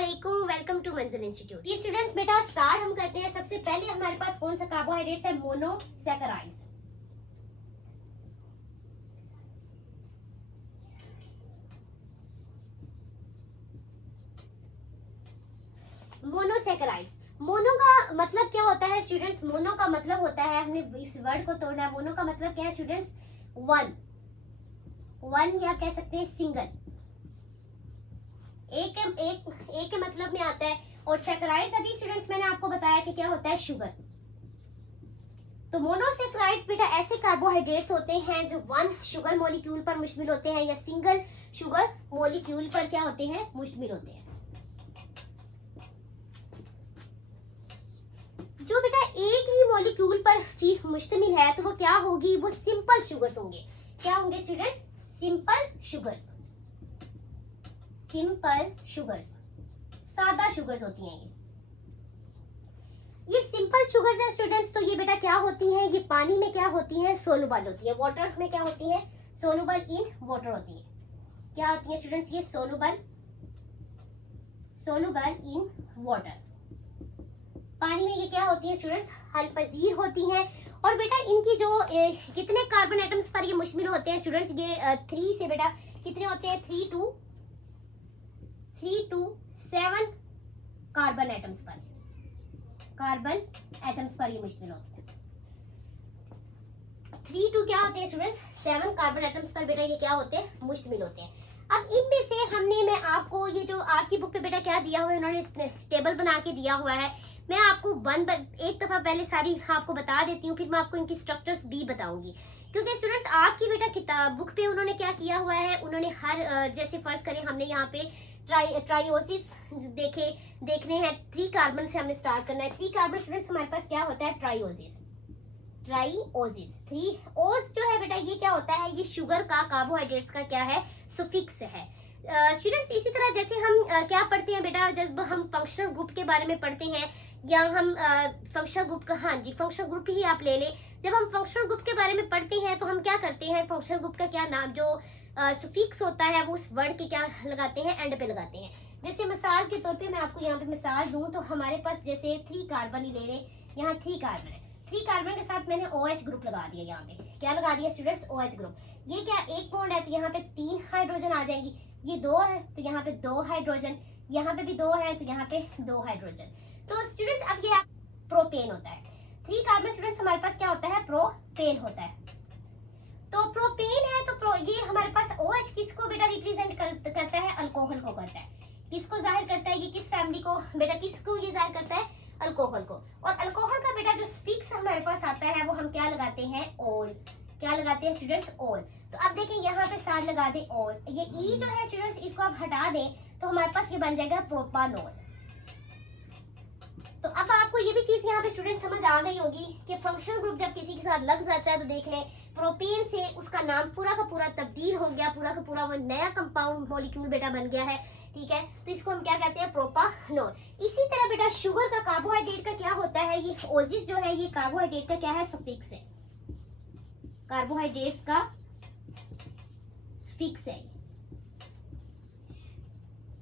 अस्सलामुअलैकुम, welcome to मंजिल institute. ये स्टूडेंट्स बेटा स्टार्ट हम करते हैं। सबसे पहले हमारे पास कौन सा कार्बोहाइड्रेट्स है? मोनोसैकेराइड्स। मोनोसैकेराइड्स, मोनो का मतलब क्या होता है स्टूडेंट्स? मोनो का मतलब होता है, हमने इस वर्ड को तोड़ना है। मोनो का मतलब क्या है स्टूडेंट्स? वन, वन या कह सकते हैं सिंगल, एक के मतलब में आता है। और सैकेराइड्स अभी स्टूडेंट्स मैंने आपको बताया कि क्या होता है, शुगर। तो मोनोसैकेराइड्स बेटा ऐसे कार्बोहाइड्रेट्स होते हैं जो वन शुगर मॉलिक्यूल पर मुश्तमिल होते हैं या सिंगल शुगर मॉलिक्यूल पर क्या होते हैं, मुश्तमिल होते हैं। जो बेटा एक ही मॉलिक्यूल पर चीज मुश्तमिल है तो वो क्या होगी, वो सिंपल शुगर्स होंगे। क्या होंगे students? Simple sugars. Simple sugars, सादा शुगर्स होती हैं ये सिंपल शुगर्स है स्टूडेंट्स। तो ये बेटा क्या होती हैं, ये पानी में क्या होती हैं, सोलुबल होती है। वाटर में क्या होती है, सोलुबल इन वाटर होती है। क्या होती है स्टूडेंट्स? ये सोलुबल, सोलुबल इन वाटर। पानी में ये क्या होती है स्टूडेंट्स? हल पजीर होती हैं। और बेटा इनकी जो कितने कार्बन एटम्स पर ये मुश्तमिल होते हैं स्टूडेंट्स? ये 3 से बेटा कितने होते हैं, 3 to 7 कार्बन एटम्स पर, कार्बन एटम्स पर ये मुश्तमिल होते हैं। 3 to क्या होते हैं स्टूडेंट्स? 7 कार्बन एटम्स पर बेटा ये क्या होते हैं, मुश्तमिल होते हैं। अब इनमें से मैं आपको ये जो आपकी बुक पे बेटा क्या दिया हुआ है, उन्होंने टेबल बना के दिया हुआ है। मैं आपको एक दफा पहले सारी आपको बता देती हूँ, फिर मैं आपको इनकी स्ट्रक्चर्स भी बताऊंगी। क्योंकि स्टूडेंट्स आपकी बेटा किताब बुक पे उन्होंने क्या किया हुआ है, उन्होंने हर जैसे फर्ज करें हमने यहाँ पे ट्राइओसिस देखने हैं। 3 कार्बन से हमने स्टार्ट करना है। 3 कार्बन स्टूडेंट्स हमारे पास क्या होता है, ट्राइओसिस। 3 ओस जो है बेटा ये क्या होता है, ये शुगर का, कार्बोहाइड्रेट्स का क्या है, सुफिक्स है। स्टूडेंट्स इसी तरह जैसे हम क्या पढ़ते हैं बेटा, जब हम फंक्शनल ग्रुप के बारे में पढ़ते हैं या हम फंक्शनल ग्रुप का, हाँ जी फंक्शनल ग्रुप ही आप ले लें। जब हम फंक्शनल ग्रुप के बारे में पढ़ते हैं तो हम क्या करते हैं, फंक्शनल ग्रुप का क्या नाम, जो सुफिक्स होता है वो उस वर्ड के क्या लगाते हैं, एंड पे लगाते हैं। जैसे मिसाल के तौर पे मैं आपको यहाँ पे मिसाल दूं तो हमारे पास जैसे 3 कार्बन ही ले लें, यहाँ 3 कार्बन है। 3 कार्बन के साथ मैंने OH ग्रुप लगा दिया। यहाँ पे क्या लगा दिया स्टूडेंट्स, OH ग्रुप। ये क्या एक बॉन्ड है तो यहाँ पे 3 हाइड्रोजन आ जाएंगी। ये 2 है तो यहाँ पे 2 हाइड्रोजन, यहाँ पे भी 2 है तो यहाँ पे 2 हाइड्रोजन। तो स्टूडेंट्स अब ये प्रोपेन होता है। 3 कार्बन स्टूडेंट्स हमारे पास क्या होता है, प्रोपेन होता है। तो प्रोपेन है तो ये हमारे पास OH किसको बेटा रिप्रेजेंट करता है, अल्कोहल को करता है। किसको जाहिर करता है, ये किस फैमिली को बेटा, किसको ये जाहिर करता है, अल्कोहल को। और अल्कोहल का बेटा जो स्फिक्स हमारे पास आता है वो हम क्या लगाते हैं, ओल। क्या लगाते हैं स्टूडेंट्स, ओल। तो अब देखें यहाँ पे साथ लगा दें ओल। ये ई जो है स्टूडेंट्स इसको आप हटा दें तो हमारे पास ये बन जाएगा प्रोपानोल। तो अब आपको ये भी चीज यहाँ पे स्टूडेंट समझ आ गई होगी कि फंक्शनल ग्रुप जब किसी के साथ लग जाता है तो देख लें प्रोपेन से उसका नाम पूरा का पूरा तब्दील हो गया, पूरा का पूरा वो नया कंपाउंड मॉलिक्यूल बेटा बन गया है। ठीक है, तो इसको हम क्या कहते हैं, प्रोपानोल। इसी तरह बेटा शुगर का, कार्बोहाइड्रेट का क्या होता है, ये ओजिस जो है ये कार्बोहाइड्रेट का क्या है, सुफिक्स है। कार्बोहाइड्रेट्स का सुफिक्स है,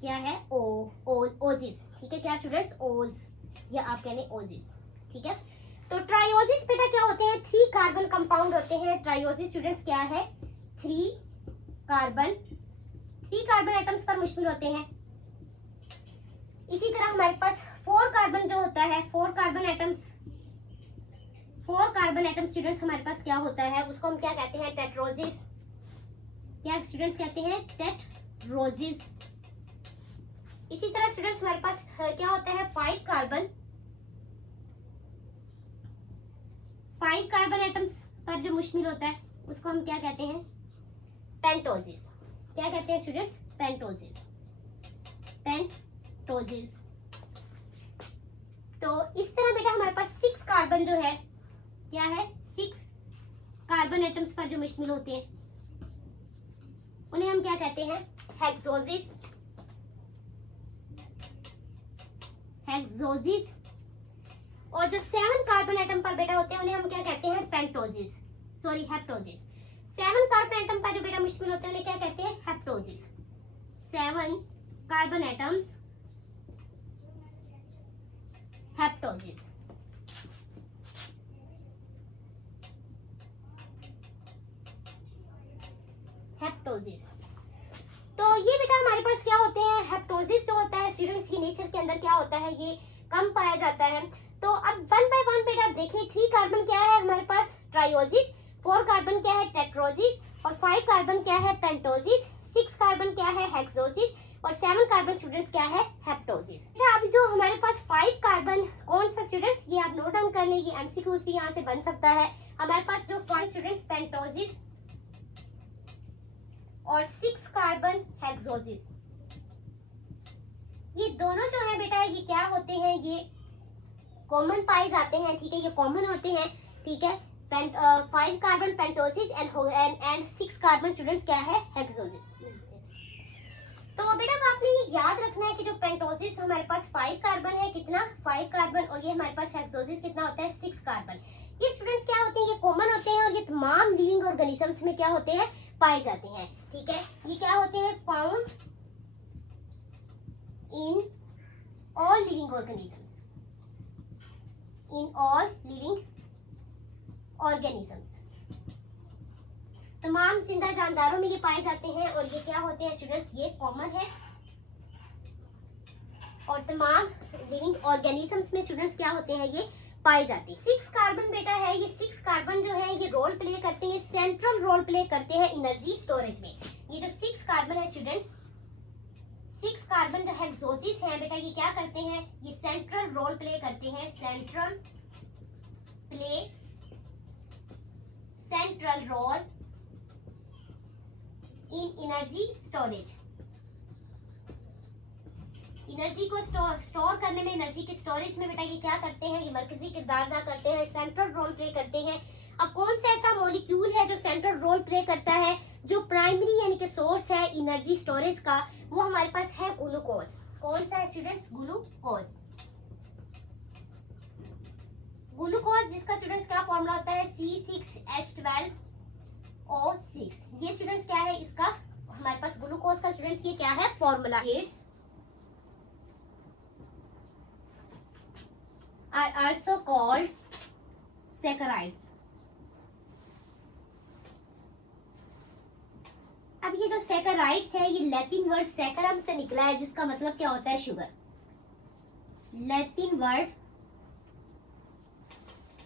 क्या है, ओजिस। ठीक है, क्या स्टूडेंट्स, ओज या आप कह लें ओजिस। ठीक है, तो ट्राइओसिस बेटा क्या होते हैं, 3 कार्बन कंपाउंड होते हैं। ट्राइओसिस स्टूडेंट्स क्या है, 3 कार्बन एटम्स पर मुश्तमिल होते हैं। इसी तरह हमारे पास 4 कार्बन जो होता है, 4 कार्बन एटम्स स्टूडेंट्स हमारे पास क्या होता है, उसको हम क्या कहते हैं, टेट्रोसिस। क्या स्टूडेंट्स कहते हैं, टेट्रोसिस। इसी तरह स्टूडेंट्स हमारे पास क्या होता है, 5 कार्बन एटम्स पर जो मुश्तमिल होता है उसको हम क्या कहते हैं, पेंटोसिस। क्या कहते हैं स्टूडेंट्स, पेंटोसिस। तो इस तरह बेटा हमारे पास 6 कार्बन जो है, क्या है, 6 कार्बन एटम्स पर जो मुश्तमिल होते हैं उन्हें हम क्या कहते हैं, हेक्सोसिस। और जो 7 कार्बन एटम पर बेटा होते हैं उन्हें हम क्या कहते हैं, हेप्टोसिस। 7 कार्बन एटम पर जो बेटा मुश्तमिल होते हैं उन्हें क्या कहते हैं, हेप्टोसिस। 7 कार्बन एटम्स हेप्टोजेज। हेप्टोजेज, तो ये बेटा हमारे पास क्या होते हैं, हेप्टोजेज जो होता है स्टूडेंट्स की नेचर के अंदर क्या होता है, ये कम पाया जाता है। तो अब वन बाय वन बेटा आप देखिए, 3 कार्बन क्या है हमारे पास, ट्रायोजिस, 4 कार्बन क्या है, टेट्रोजिस, और 5 कार्बन क्या है, पेंटोजिस, 6 कार्बन क्या है, हेक्सोजिस, और 7 कार्बन स्टूडेंट्स क्या है, हेप्टोजिस। बेटा अब जो हमारे पास 5 कार्बन कौन सा स्टूडेंट्स, ये आप नोट डाउन कर लें, ये एमसीक्यूज भी यहाँ से बन सकता है। हमारे पास जो 5 स्टूडेंट्स पेंटोजिस और 6 कार्बन हेक्सोजिस, ये दोनों जो है बेटा ये क्या होते हैं, ये कॉमन पाए जाते हैं, ठीक है, ये कॉमन होते हैं, ठीक है। 5 कार्बन पेंटोसिस एंड 6 कार्बन स्टूडेंट्स क्या है, हेक्सोजिस। तो बेटा आपने ये याद रखना है कि जो पेंटोसिस हमारे पास 5 कार्बन है, कितना 5 कार्बन, और ये हमारे पास हेक्सोजिस कितना होता है, 6 कार्बन। ये स्टूडेंट्स क्या होते हैं, ये कॉमन होते हैं और ये तमाम लिविंग ऑर्गेनिजम्स में क्या होते हैं, पाए जाते हैं, ठीक है। ये क्या होते हैं, found in all living organisms, in all living organisms, तमाम जिंदा जानदारों में ये पाए जाते हैं। और ये क्या होते हैं स्टूडेंट्स, ये कॉमन है और तमाम लिविंग ऑर्गेनिजम्स में स्टूडेंट्स क्या होते हैं, ये पाए जाते हैं। 6 कार्बन बेटा है, ये 6 कार्बन जो है ये रोल प्ले करते हैं, सेंट्रल रोल प्ले करते हैं एनर्जी स्टोरेज में। ये जो 6 कार्बन है स्टूडेंट्स, 6 कार्बन जो हेक्सोजिस है बेटा, ये क्या करते हैं, ये सेंट्रल रोल प्ले करते हैं, central role in energy storage. Energy को स्टोर करने में, एनर्जी के स्टोरेज में बेटा ये क्या करते हैं, ये मरकजी किरदार अदा करते हैं, सेंट्रल रोल प्ले करते हैं। अब कौन सा ऐसा मॉलिक्यूल है जो सेंट्रल रोल प्ले करता है, जो प्राइमरी यानी कि सोर्स है एनर्जी स्टोरेज का, वो हमारे पास है ग्लूकोज। कौन सा है स्टूडेंट्स, ग्लूकोज। ग्लूकोज जिसका स्टूडेंट्स क्या फॉर्मूला होता है, C6H12O6। ये स्टूडेंट्स क्या है, इसका हमारे पास ग्लूकोज का स्टूडेंट्स ये क्या है, formula are also called saccharides। अब ये जो सैकराइड्स है, ये लैटिन वर्ड सैकरम से निकला है, जिसका मतलब क्या होता है, शुगर। लैटिन वर्ड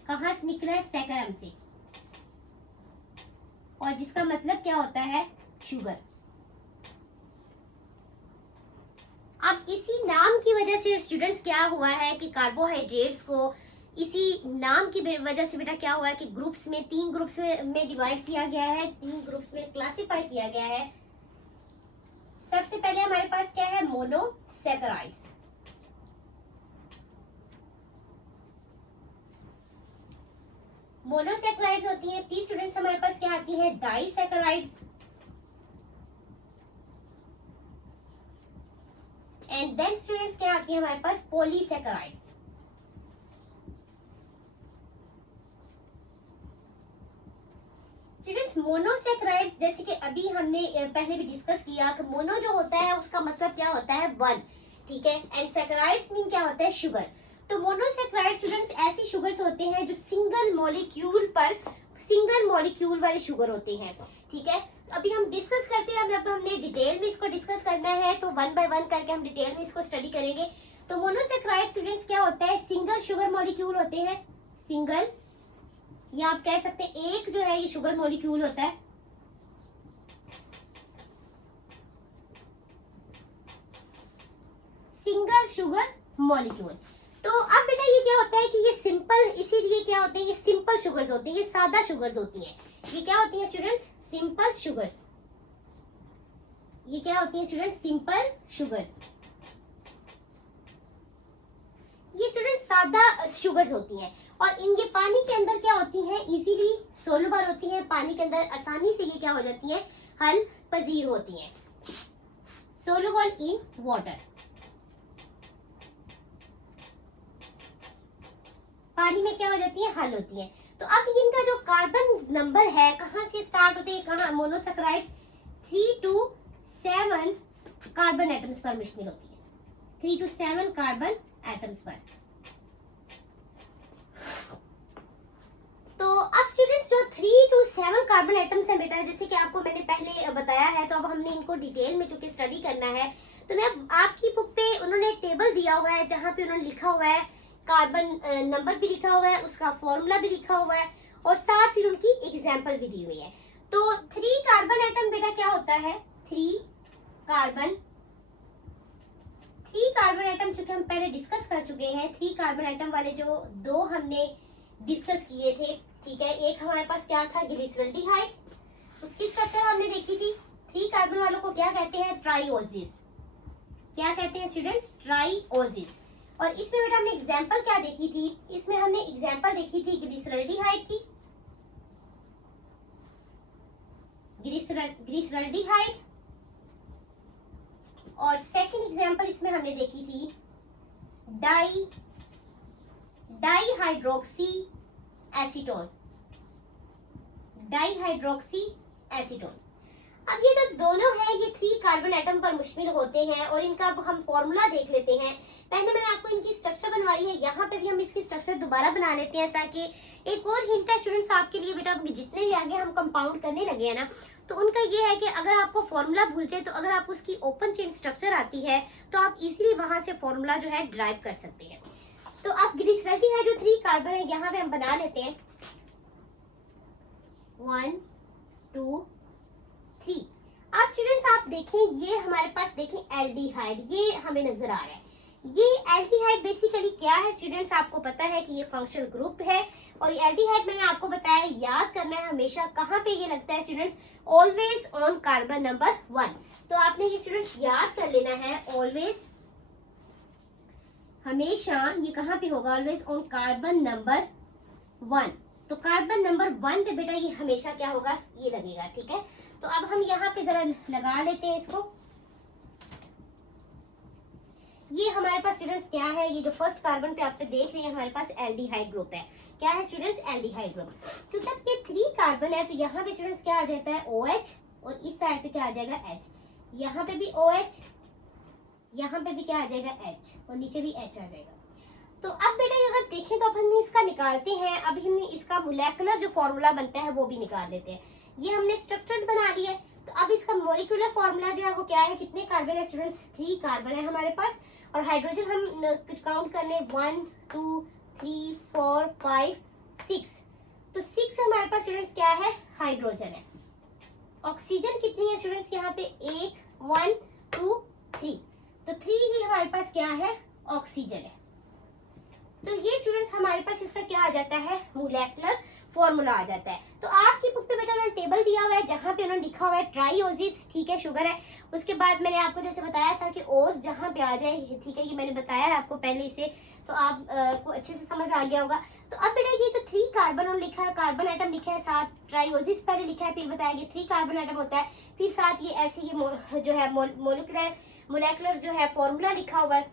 कहां से निकला है, सैकरम से, और जिसका मतलब क्या होता है, शुगर। अब इसी नाम की वजह से स्टूडेंट्स क्या हुआ है कि कार्बोहाइड्रेट्स को इसी नाम की वजह से बेटा क्या हुआ है कि ग्रुप्स में, 3 ग्रुप्स में डिवाइड किया गया है, 3 ग्रुप्स में क्लासिफाई किया गया है। सबसे पहले हमारे पास क्या है, मोनोसैकराइड्स। मोनोसैकराइड्स होती हैं। फिर स्टूडेंट्स हमारे पास क्या आती है, डाइसैकराइड्स, एंड देन स्टूडेंट्स क्या आती है हमारे पास, पॉलीसैकराइड्स। स्टूडेंट्स मोनोसैकराइड्स जैसे कि अभी हमने पहले भी डिस्कस किया कि मोनो जो होता है उसका मतलब क्या होता है, 1, ठीक है, एंड सैकराइड्स मीन क्या होता है, शुगर। तो मोनोसैकराइड स्टूडेंट्स ऐसी शुगर्स होते हैं जो सिंगल मॉलिक्यूल वाले शुगर होते हैं, ठीक है। अभी हम डिस्कस करते हैं, जब हमने डिटेल में इसको डिस्कस करना है तो 1 बाय 1 करके हम डिटेल में इसको स्टडी करेंगे। तो मोनोसैकराइड स्टूडेंट्स क्या होता है, सिंगल शुगर मॉलिक्यूल होते हैं, सिंगल, या आप कह सकते हैं एक जो है ये शुगर मॉलिक्यूल होता है। Single sugar molecule. तो अब बेटा ये क्या होता है कि ये सिंपल, इसीलिए क्या होते हैं, ये सिंपल शुगर्स होती हैं, ये सादा शुगर्स होती हैं। ये क्या होती हैं स्टूडेंट्स, सिंपल शुगर्स। ये क्या होती हैं स्टूडेंट्स, सिंपल शुगर्स। ये स्टूडेंट्स सादा शुगर्स होती हैं और इनके पानी के अंदर क्या होती हैं, इजीली सोलुबल होती हैं, पानी के अंदर आसानी से ये क्या हो जाती हैं, हल पजीर होती हैं, सोलुबल इन वाटर। पानी में क्या हो जाती है, हल होती है। तो अब इनका जो कार्बन नंबर है कहां से स्टार्ट होते हैं, कहां, मोनोसैकराइड्स 3 to 7 कार्बन एटम्स पर मिश्रित होती है, 3 to 7 कार्बन एटम्स पर। जो 3 to 7 कार्बन एटम्स हैं बेटा, जैसे कि आपको मैंने पहले बताया है, तो अब हमने इनको डिटेल में चूंकि स्टडी करना है, तो मैं आपकी बुक पे उन्होंने टेबल दिया हुआ है जहाँ पे उन्होंने लिखा हुआ है, कार्बन नंबर भी लिखा हुआ है, उसका फॉर्मूला भी लिखा हुआ है, और साथ फिर उनकी एग्जाम्पल भी दी हुई है। तो 3 कार्बन एटम बेटा क्या होता है, 3 कार्बन एटम चूंकि हम पहले डिस्कस कर चुके हैं, 3 कार्बन एटम वाले जो 2 हमने डिस्कस किए थे, ठीक है। एक हमारे पास क्या था, ग्लिसरॉल्डिहाइड, उसकी स्ट्रक्चर हमने देखी थी। 3 कार्बन वालों को क्या कहते हैं, ट्राइओसिस। क्या कहते हैं स्टूडेंट्स, ट्राइओसिस। और इसमें बेटा हमने एग्जांपल क्या देखी थी, इसमें हमने एग्जांपल देखी थी ग्लिसरॉल्डिहाइड की, ग्लिसरॉल्डिहाइड। और सेकंड एग्जांपल इसमें हमने देखी थी डाईहाइड्रोक्सी एसीटोन, डाईहाइड्रोक्सी एसीटोन। अब ये जो दोनों हैं ये 3 कार्बन एटम पर मुश्तमिल होते हैं, और इनका अब हम फॉर्मूला देख लेते हैं। पहले मैंने आपको इनकी स्ट्रक्चर बनवाई है, यहाँ पे भी हम इसकी स्ट्रक्चर दोबारा बना लेते हैं, ताकि एक और हिंट है स्टूडेंट्स आपके लिए बेटा, जितने भी आगे हम कंपाउंड करने लगे हैं ना, तो उनका ये है कि अगर आपको फॉर्मूला भूल जाए, तो अगर आपको उसकी ओपन चेन स्ट्रक्चर आती है, तो आप इजीली वहां से फॉर्मूला जो है ड्राइव कर सकते हैं। तो अब ग्लिसरॉल्डिहाइड जो 3 कार्बन है, यहाँ पे हम बना लेते हैं 1 2 3। अब स्टूडेंट्स आप देखें, ये हमारे पास देखें एल्डिहाइड, ये हमें नजर आ रहा है। ये एल्डिहाइड बेसिकली क्या है स्टूडेंट्स, आपको पता है कि ये फंक्शनल ग्रुप है, और एल्डिहाइड मैंने आपको बताया याद करना है हमेशा, कहाँ पे ये लगता है students, always on carbon number 1। तो आपने ये स्टूडेंट्स याद कर लेना है, ऑलवेज, हमेशा ये कहाँ पे होगा, ऑलवेज ऑन कार्बन नंबर 1। तो कार्बन नंबर 1 पे बेटा ये हमेशा क्या होगा, ये लगेगा, ठीक है। तो अब हम यहाँ पे जरा लगा लेते हैं इसको। ये हमारे पास स्टूडेंट्स क्या है, ये जो फर्स्ट कार्बन पे आप देख रहे हैं हमारे पास एल्डिहाइड ग्रुप है। क्या है स्टूडेंट्स, एल्डिहाइड ग्रुप। तो जब ये 3 कार्बन है, तो यहाँ पे स्टूडेंट्स क्या आ जाता है, OH, और इस साइड पे क्या आ जाएगा, H। यहाँ पे भी OH, यहाँ पे भी क्या आ जाएगा, H, और नीचे भी H आ जाएगा। तो अब बेटा अगर देखें तो अब हम इसका निकालते हैं, अब हमने इसका मोलेकुलर जो फॉर्मूला बनता है वो भी निकाल लेते हैं। ये हमने स्ट्रक्चर बना लिया है, तो अब इसका मॉलिक्यूलर फॉर्मूला जो है वो क्या है, कितने कार्बन है स्टूडेंट्स, 3 कार्बन है हमारे पास, और हाइड्रोजन हम काउंट कर ले 1 2 3 4 5 6। तो 6 हमारे पास स्टूडेंट्स क्या है, हाइड्रोजन है। ऑक्सीजन कितनी है स्टूडेंट्स, यहाँ पे 1 2 3, तो 3 ही हमारे पास क्या है, ऑक्सीजन है। तो ये स्टूडेंट्स हमारे पास इसका क्या आ जाता है, मोलेकुलर फॉर्मूला आ जाता है। तो आपकी बुक पे बेटा उन्होंने टेबल दिया हुआ है, जहाँ पे उन्होंने लिखा हुआ है ट्राइओसिस, ठीक है, शुगर है। उसके बाद मैंने आपको जैसे बताया था कि ओस जहाँ पे आ जाए, ठीक है, ये मैंने बताया है आपको पहले इसे, तो आप को अच्छे से समझ आ गया होगा। तो अब बेटा ये जो 3 कार्बन उन्होंने लिखा है, कार्बन एटम लिखा है, साथ ट्राइओसिस पहले लिखा है, फिर बताया कि 3 कार्बन एटम होता है, फिर साथ ये ऐसे ये जो है मोलेकुलर जो है फॉर्मूला लिखा हुआ है।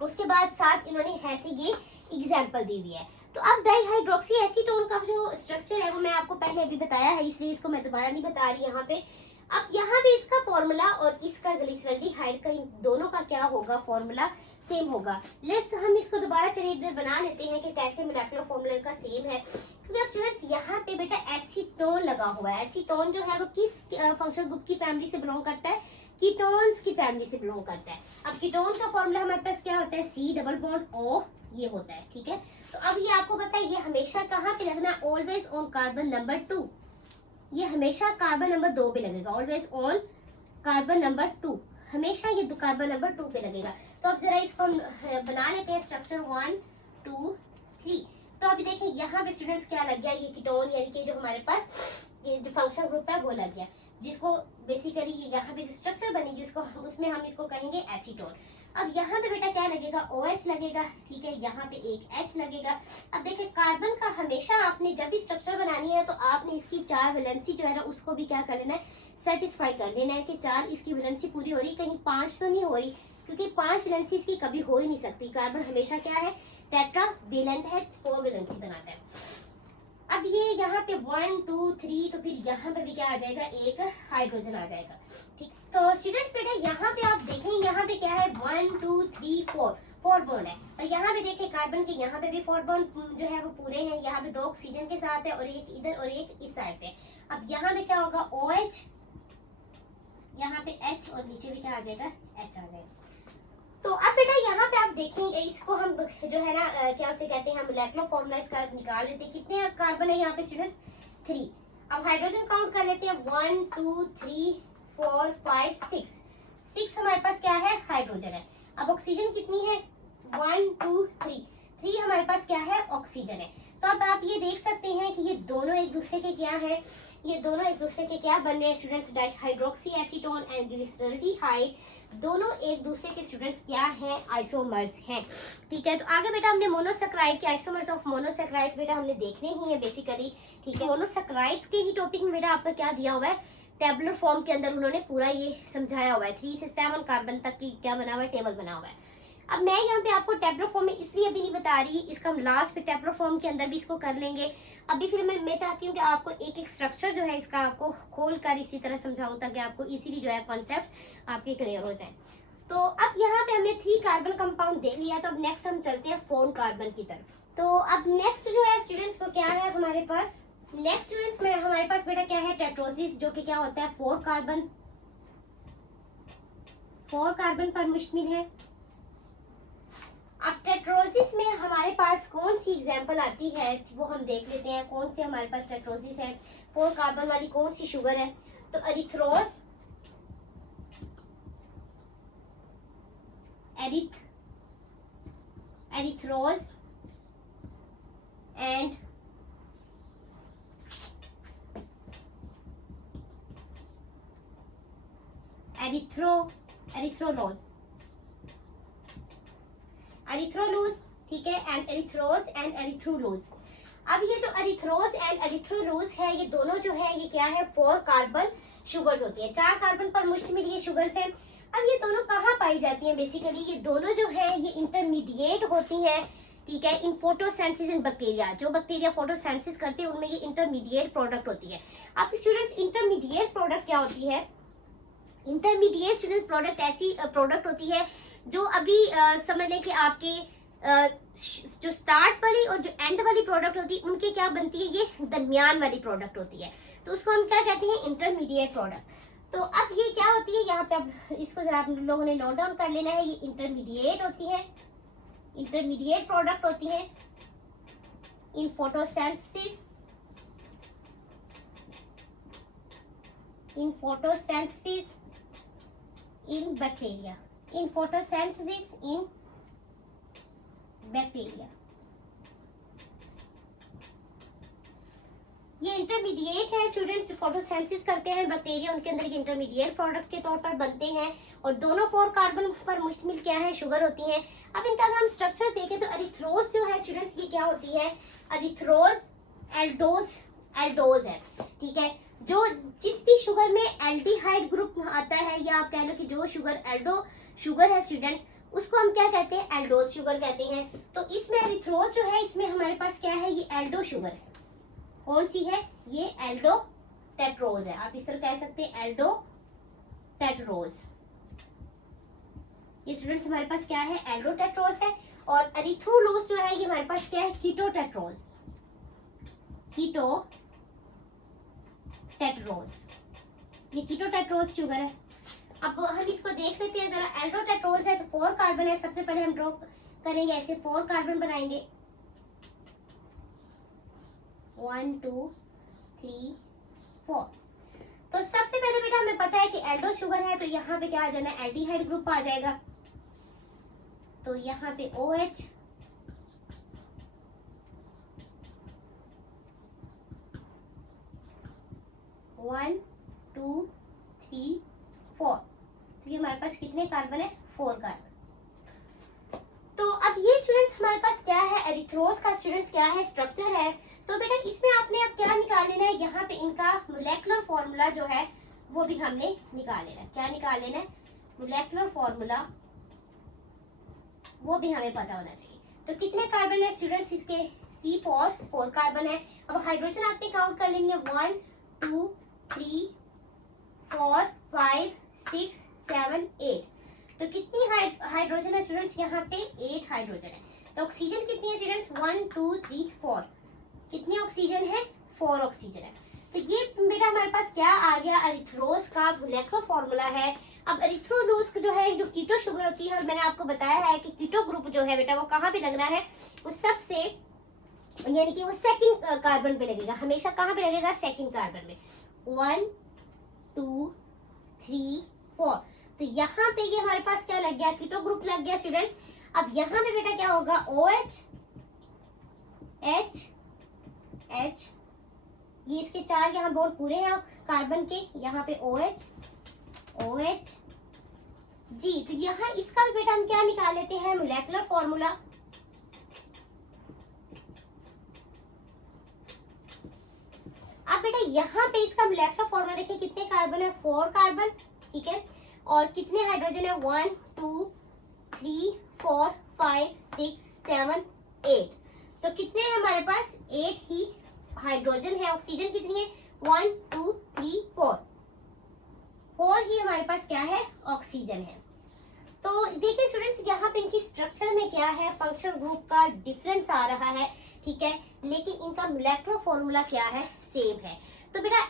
उसके बाद साथ इन्होंने ऐसे ये एग्जाम्पल दी हुई है। तो अब डाईहाइड्रोक्सी एसीटोन का जो स्ट्रक्चर है वो मैं आपको पहले अभी बताया है, इसलिए इसको मैं दोबारा नहीं बता रही यहाँ पे। अब यहाँ पे इसका फॉर्मूला और इसका ग्लिसरॉल्डिहाइड का, इन दोनों का क्या होगा, फॉर्मूला सेम होगा। लेट्स हम इसको दोबारा चलिए इधर बना लेते हैं कि कैसे मोलेकुलर फॉर्मूला का सेम है। क्योंकि अब स्टूडेंट्स यहाँ पे बेटा एसीटोन लगा हुआ है। एसीटोन जो है वो किस फंक्शनल ग्रुप की फैमिली से बिलोंग करता है, कीटोन्स की फैमिली से बिलोंग करता है। अब कीटोन का फॉर्मूला हमारे पास क्या होता है, C डबल बॉन्ड O, ये होता है, ठीक है। तो अब ये आपको पता है, ये हमेशा कहाँ पे लगना, ऑलवेज ऑन कार्बन नंबर 2। ये हमेशा कार्बन नंबर 2 पे लगेगा, ऑलवेज ऑन कार्बन नंबर 2, हमेशा ये कार्बन नंबर 2 पे लगेगा। तो अब जरा इसको हम बना लेते हैं स्ट्रक्चर 1 2 3। तो अभी देखिए यहाँ पे स्टूडेंट्स क्या लग गया, ये कीटोन यानी कि जो हमारे पास ये जो फंक्शनल ग्रुप है वो लग गया, जिसको बेसिकली ये यहाँ पे जो स्ट्रक्चर बनेगी उसको उसमें हम इसको कहेंगे एसीटोन। अब यहाँ पे बेटा क्या लगेगा, OH लगेगा, ठीक है, यहाँ पे एक H लगेगा। अब देखिए कार्बन का हमेशा आपने जब भी स्ट्रक्चर बनानी है तो आपने इसकी 4 वैलेंसी जो है ना उसको भी क्या कर लेना है, सेटिस्फाई कर लेना है कि 4 इसकी वैलेंसी पूरी हो रही, कहीं 5 तो नहीं हो रही, क्योंकि 5 वैलेंसी इसकी कभी हो ही नहीं सकती। कार्बन हमेशा क्या है, टेट्रा वैलेंट है, 4 वैलेंसी बनाता है। अब ये यहाँ पे 1 2 3, तो फिर यहाँ पे भी क्या आ जाएगा, एक हाइड्रोजन आ जाएगा, ठीक। तो स्टूडेंट्स बेटा यहाँ पे आप देखें, यहाँ पे क्या है 1 2 3 4, 4 बॉन्ड है। और यहाँ पे देखें कार्बन के यहाँ पे भी 4 बॉन्ड जो है वो पूरे हैं। यहाँ पे 2 ऑक्सीजन के साथ है और एक इधर और एक इस साइड पे। अब यहाँ पे क्या होगा, OH, यहाँ पे H और नीचे भी क्या आ जाएगा, H आ जाएगा। तो अब बेटा यहाँ पे आप देखेंगे, इसको हम जो है ना क्या उसे कहते हैं, हम मोलेकुलर फॉर्मूला इसका निकाल लेते हैं। कितने कार्बन है यहाँ पे स्टूडेंट्स, 3। अब हाइड्रोजन काउंट कर लेते हैं, 1 2 3 4 5 6 हमारे पास क्या है, हाइड्रोजन है। अब ऑक्सीजन कितनी है, 1 2 3 हमारे पास क्या है, ऑक्सीजन है। तो अब आप ये देख सकते हैं कि ये दोनों एक दूसरे के क्या है, ये दोनों एक दूसरे के क्या बन रहे हैं students, dihydroxy acetone and glyceraldehyde, दोनों एक दूसरे के स्टूडेंट्स क्या हैं, आइसोमर्स हैं। ठीक है, तो आगे बेटा हमने मोनोसैकेराइड के आइसोमर्स ऑफ मोनोसैकेराइड्स बेटा हमने देखने ही है बेसिकली। ठीक है, मोनोसैकेराइड्स के ही टॉपिक में बेटा आपको क्या दिया हुआ है, टेबुलर फॉर्म के अंदर उन्होंने पूरा ये समझाया हुआ है, 3 से 7 कार्बन तक की क्या बना हुआ है, टेबल बना हुआ है। अब मैं यहाँ पे आपको टेबुलर फॉर्म में इसलिए अभी नहीं बता रही, इसका हम लास्ट पे टेबुलर फॉर्म के अंदर भी इसको कर लेंगे। अभी फिर मैं चाहती हूँ कि आपको एक एक स्ट्रक्चर जो है इसका आपको खोल कर इसी तरह समझाऊं ताकि आपको इजीली जो है कॉन्सेप्ट्स आपके क्लियर हो जाए। तो अब यहाँ पे हमने 3 कार्बन कंपाउंड देख लिया, तो अब नेक्स्ट हम चलते हैं 4 कार्बन की तरफ। तो अब नेक्स्ट जो है स्टूडेंट्स को क्या है हमारे पास, नेक्स्ट स्टूडेंट्स में हमारे पास बेटा क्या है, टेट्रोसिस, जो कि क्या होता है 4 कार्बन पर मुश्तमिल है। अब टेट्रोसिस में हमारे पास कौन सी एग्जांपल आती है वो हम देख लेते हैं, कौन से हमारे पास टेट्रोसिस है, 4 कार्बन वाली कौन सी शुगर है। तो एरिथ्रोज, एरिथ्रोज एंड एरिथ्रोलोज, ठीक है, एंड एरिथ्रोज एंड एरिथ्रोलोज। अब ये जो एरिथ्रोज एंड एरिथ्रोलोज है, ये दोनों जो है ये क्या है, 4 कार्बन शुगर्स होती है, 4 कार्बन पर मुश्तमिल ये शुगर्स हैं। अब ये दोनों कहाँ पाई जाती हैं, बेसिकली ये दोनों जो है ये इंटरमीडिएट होती हैं। ठीक है, इन फोटोसेंसिस इन बैक्टीरिया, जो बैक्टीरिया फोटोसेंसिस करते हैं उनमें ये इंटरमीडिएट प्रोडक्ट होती है। अब स्टूडेंट्स इंटरमीडिएट प्रोडक्ट क्या होती है, इंटरमीडिएट स्टूडेंट्स प्रोडक्ट ऐसी प्रोडक्ट होती है जो अभी समझ लें कि आपके जो स्टार्ट वाली और जो एंड वाली प्रोडक्ट होती है उनके क्या बनती है, ये दरमियान वाली प्रोडक्ट होती है, तो उसको हम क्या कहते हैं, इंटरमीडिएट प्रोडक्ट। तो अब ये क्या होती है, यहाँ पे अब इसको जरा आप लोगों ने नोट डाउन कर लेना है, ये इंटरमीडिएट होती है, इंटरमीडिएट प्रोडक्ट होती है in photosynthesis, in photosynthesis in bacteria, in photosynthesis in bacteria. ये इंटरमीडिएट है स्टूडेंट्स, फोटोसिंथेसिस करते हैं बैक्टीरिया, उनके अंदर ये इंटरमीडिएट प्रोडक्ट के तौर पर बनते हैं और दोनों 4 कार्बन पर मुश्तमिल क्या है, शुगर होती हैं। अब इनका अगर हम स्ट्रक्चर देखें तो एरिथ्रोज जो है स्टूडेंट्स ये क्या होती है, एरिथ्रोज एल्डोज है। ठीक है, जो जिस भी शुगर में एल्डिहाइड ग्रुप आता है, या आप कह लो कि जो शुगर एल्डो शुगर है स्टूडेंट्स, उसको हम क्या कहते हैं, एल्डोज शुगर कहते हैं। तो इसमें एरिथ्रोज जो है इसमें हमारे पास क्या है, ये एल्डो शुगर है। कौन सी है, ये एल्डो टेट्रोज है, आप इस तरह कह सकते हैं एल्डो टेट्रोज। ये स्टूडेंट्स हमारे पास क्या है, एल्डो टेट्रोज है। और एरिथ्रोलोज जो है ये हमारे पास क्या है, कीटो टेट्रोज, कीटो टेट्रोज, ये कीटो टेट्रोज शुगर है। अब हम इसको देख लेते हैं जरा, एल्डो टेट्रोज है तो 4 कार्बन है, सबसे पहले हम ड्रॉ करेंगे, ऐसे 4 कार्बन बनाएंगे, 1 2 3 4। तो सबसे पहले बेटा हमें पता है कि एल्डो शुगर है तो यहाँ पे क्या आ जाना है, एल्डिहाइड ग्रुप आ जाएगा, तो यहाँ पे OH, वन 2 3 4, तो ये हमारे पास कितने कार्बन है, 4 कार्बन। तो अब ये स्टूडेंट्स हमारे पास क्या है, एरिथ्रोज का स्टूडेंट्स क्या है, स्ट्रक्चर है। तो बेटा इसमें आपने अब क्या निकाल लेना है, यहाँ पे इनका मोलेकुलर फॉर्मूला जो है वो भी हमने निकाल लेना है। क्या निकाल लेना है, मोलेकुलर फॉर्मूला, वो भी हमें पता होना चाहिए। तो कितने कार्बन है स्टूडेंट्स इसके, C4 कार्बन है। अब हाइड्रोजन आपने काउंट कर लेंगे, 1 2 3 4 5 6 7 8। तो कितनी हाइड्रोजन है स्टूडेंट्स? यहाँ पे 8 हाइड्रोजन है। तो ऑक्सीजन कितनी है स्टूडेंट्स? 1 2 3 4। कितनी ऑक्सीजन है? 4 ऑक्सीजन है। तो ये बेटा हमारे पास क्या आ गया? एरिथ्रोज का मोलेकुलर फॉर्मूला है। अब एरिथ्रोलोज जो है जो कीटो शुगर होती है, और मैंने आपको बताया है कि कीटो ग्रुप जो है बेटा वो कहाँ पे लगना है? वो सबसे यानी कि वो सेकंड कार्बन पे लगेगा हमेशा। कहाँ पे लगेगा? सेकंड कार्बन में। 1 2 3 4। तो यहाँ पे ये हमारे पास क्या लग गया? कीटो ग्रुप लग गया स्टूडेंट्स। अब यहाँ पे बेटा क्या होगा? OH H H, ये इसके 4 यहाँ बॉन्ड पूरे हैं कार्बन के। यहाँ पे OH OH G। तो यहाँ इसका भी बेटा हम क्या निकाल लेते हैं? Molecular formula. अब बेटा यहाँ पे इसका मोलेकुलर फॉर्मूला देखिए, कितने कार्बन है? 4 कार्बन, ठीक है। और कितने हाइड्रोजन है? 1 2 3 4 5 6 7 8। तो कितने हैं हमारे पास? 8 ही हाइड्रोजन है। ऑक्सीजन कितनी है? 1 2 3 4। 4 ही हमारे पास क्या है? ऑक्सीजन है। तो देखिए स्टूडेंट्स, यहाँ पे इनकी स्ट्रक्चर में क्या है? फंक्शनल ग्रुप का डिफरेंस आ रहा है, ठीक है, लेकिन इनका मोलेकुलर फॉर्मूला क्या है? सेम है। तो बेटा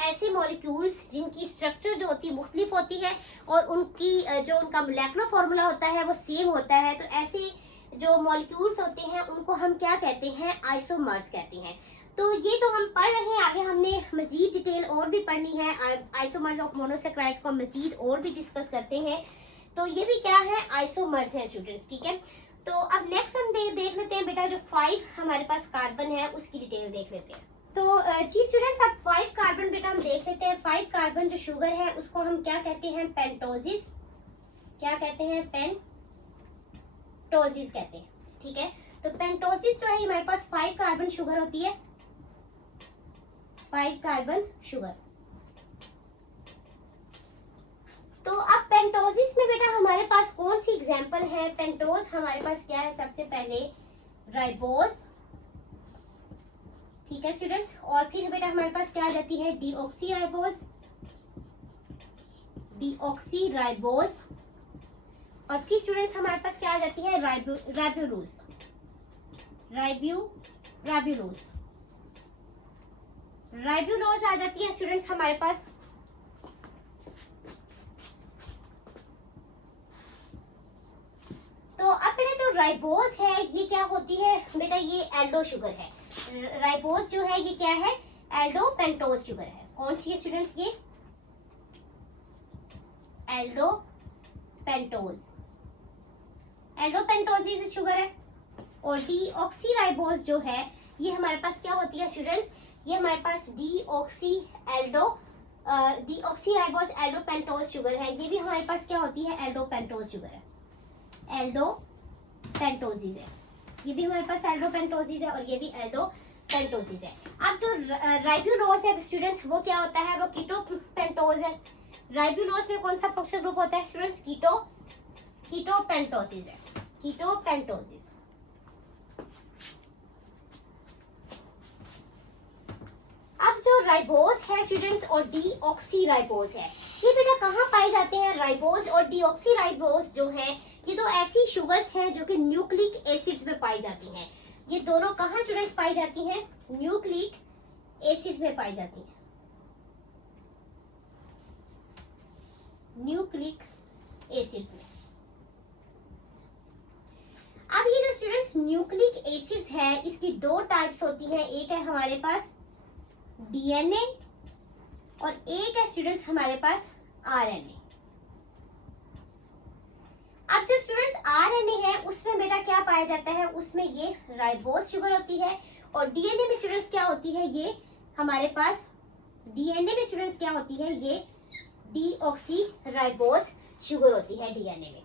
ऐसे मॉलिक्यूल्स जिनकी स्ट्रक्चर जो होती है मुख्तलिफ होती है और उनकी जो उनका मोलेकुलर फॉर्मूला होता है वो सेम होता है, तो ऐसे जो मॉलिक्यूल्स होते हैं उनको हम क्या कहते हैं? आइसोमर्स कहते हैं। तो ये जो हम पढ़ रहे हैं, आगे हमने मजीद डिटेल और भी पढ़नी है। आइसोमर्स ऑफ मोनोसेक्राइड्स को मजीद और भी डिस्कस करते हैं। तो ये भी क्या है? आइसोमर्स है स्टूडेंट्स, ठीक है। तो अब नेक्स्ट हम देख लेते हैं बेटा, जो 5 हमारे पास कार्बन है उसकी डिटेल देख लेते हैं। तो जी स्टूडेंट्स, अब 5 कार्बन बेटा हम देख लेते हैं। 5 कार्बन जो शुगर है उसको हम क्या कहते हैं? पेंटोजिस। क्या कहते हैं? पेंटोजिस कहते हैं, ठीक है। तो पेंटोजिस जो है हमारे पास 5 कार्बन शुगर होती है। 5 कार्बन शुगर। तो अब पेंटोजिस में बेटा हमारे पास कौन सी एग्जांपल है? पेंटोज हमारे पास क्या है? सबसे पहले राइबोज, ठीक है स्टूडेंट्स। और फिर बेटा हमारे पास क्या आ जाती है? Deoxyribose, deoxyribose. और फिर स्टूडेंट्स हमारे पास क्या आ जाती है? राइब्यूलोज, राइब्यूलोज आ जाती है स्टूडेंट्स हमारे पास। तो अब बेटा जो राइबोज है ये क्या होती है बेटा? ये एल्डो शुगर है। राइबोज जो है ये क्या है? एल्डो पेंटोज शुगर है। कौन सी है स्टूडेंट्स? ये एल्डो पेंटोज, एल्डो पेंटोजिस शुगर है। और डीऑक्सीराइबोज जो है ये हमारे पास क्या होती है स्टूडेंट्स? ये हमारे पास डीऑक्सीराइबोज एल्डो पेंटोज शुगर है। ये भी हमारे पास क्या होती है? एल्डो पेंटोज शुगर है, एल्डो पेंटोजिस है। ये भी हमारे पास एल्डो पेंटोजिस है और ये भी एल्डो पेंटोजिस है। अब जो राइब्यूलोज है स्टूडेंट्स वो क्या होता है? वो कीटो पेंटोज है। राइब्यूलोज में कौन सा फंक्शनल ग्रुप होता है स्टूडेंट्स? कीटो पेंटोजिस है, कीटो पेंटोजिस। अब जो राइबोज है स्टूडेंट्स और डीऑक्सीराइबोज है, ये बेटा कहाँ पाए जाते हैं? राइबोज और डीऑक्सीराइबोज जो है ये दो ऐसी शुगर्स हैं जो कि न्यूक्लिक एसिड्स में पाई जाती हैं। ये दोनों कहाँ स्टूडेंट्स पाई जाती हैं? न्यूक्लिक एसिड्स में पाई जाती हैं, न्यूक्लिक एसिड्स में। अब ये जो स्टूडेंट्स न्यूक्लिक एसिड्स है इसकी 2 टाइप्स होती हैं। एक है हमारे पास डीएनए और एक है स्टूडेंट्स हमारे पास आरएनए। अब जो स्टूडेंट्स आरएनए है उसमें बेटा क्या पाया जाता है? उसमें ये राइबोज शुगर होती है। और डीएनए में स्टूडेंट्स क्या होती है? ये हमारे पास डीएनए में स्टूडेंट्स क्या होती है? ये डीऑक्सीराइबोज शुगर होती है डीएनए में।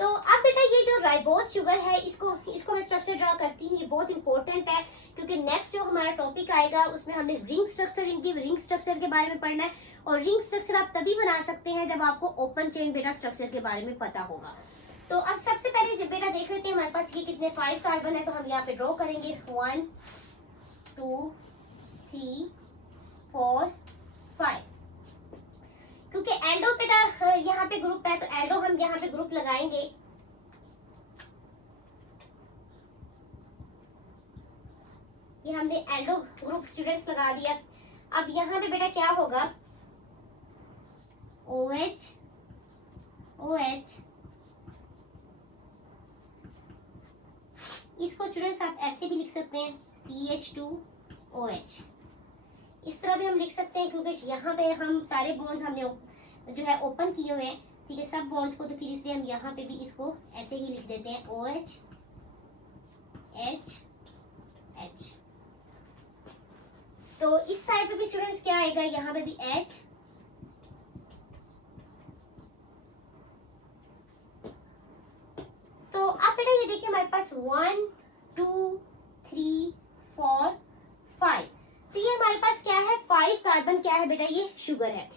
तो अब बेटा ये जो राइबोज शुगर है इसको मैं स्ट्रक्चर ड्रॉ करती हूँ। ये बहुत इंपॉर्टेंट है क्योंकि नेक्स्ट जो हमारा टॉपिक आएगा उसमें हमने रिंग स्ट्रक्चर के बारे में पढ़ना है। और रिंग स्ट्रक्चर आप तभी बना सकते हैं जब आपको ओपन चेन बेटा स्ट्रक्चर के बारे में पता होगा। तो अब सबसे पहले बेटा देख लेते हैं हमारे पास ये कितने 5 कार्बन है। तो हम यहाँ पे ड्रॉ करेंगे 1 2 3 4 5। क्योंकि एल्डो बेटा यहाँ पे ग्रुप है, तो एल्डो हम यहाँ पे ग्रुप लगाएंगे। ये हमने एल्डो ग्रुप स्टूडेंट्स लगा दिया। अब यहाँ पे बेटा क्या होगा, OH OH, इसको स्टूडेंट्स आप ऐसे भी लिख सकते हैं CH2OH, इस तरह भी हम लिख सकते हैं, क्योंकि यहाँ पे हम सारे बॉन्ड्स हमने जो है ओपन किए हुए हैं, ठीक है, सब बॉन्ड्स को, तो फिर इसलिए हम यहाँ पे भी इसको ऐसे ही लिख देते हैं OH H H। तो इस साइड पे भी स्टूडेंट्स क्या आएगा, यहाँ पे भी H, तो आप बेटा ये देखिए हमारे पास 1 2 3 4 5, तो ये हमारे पास क्या है 5 कार्बन क्या है बेटा, ये शुगर है।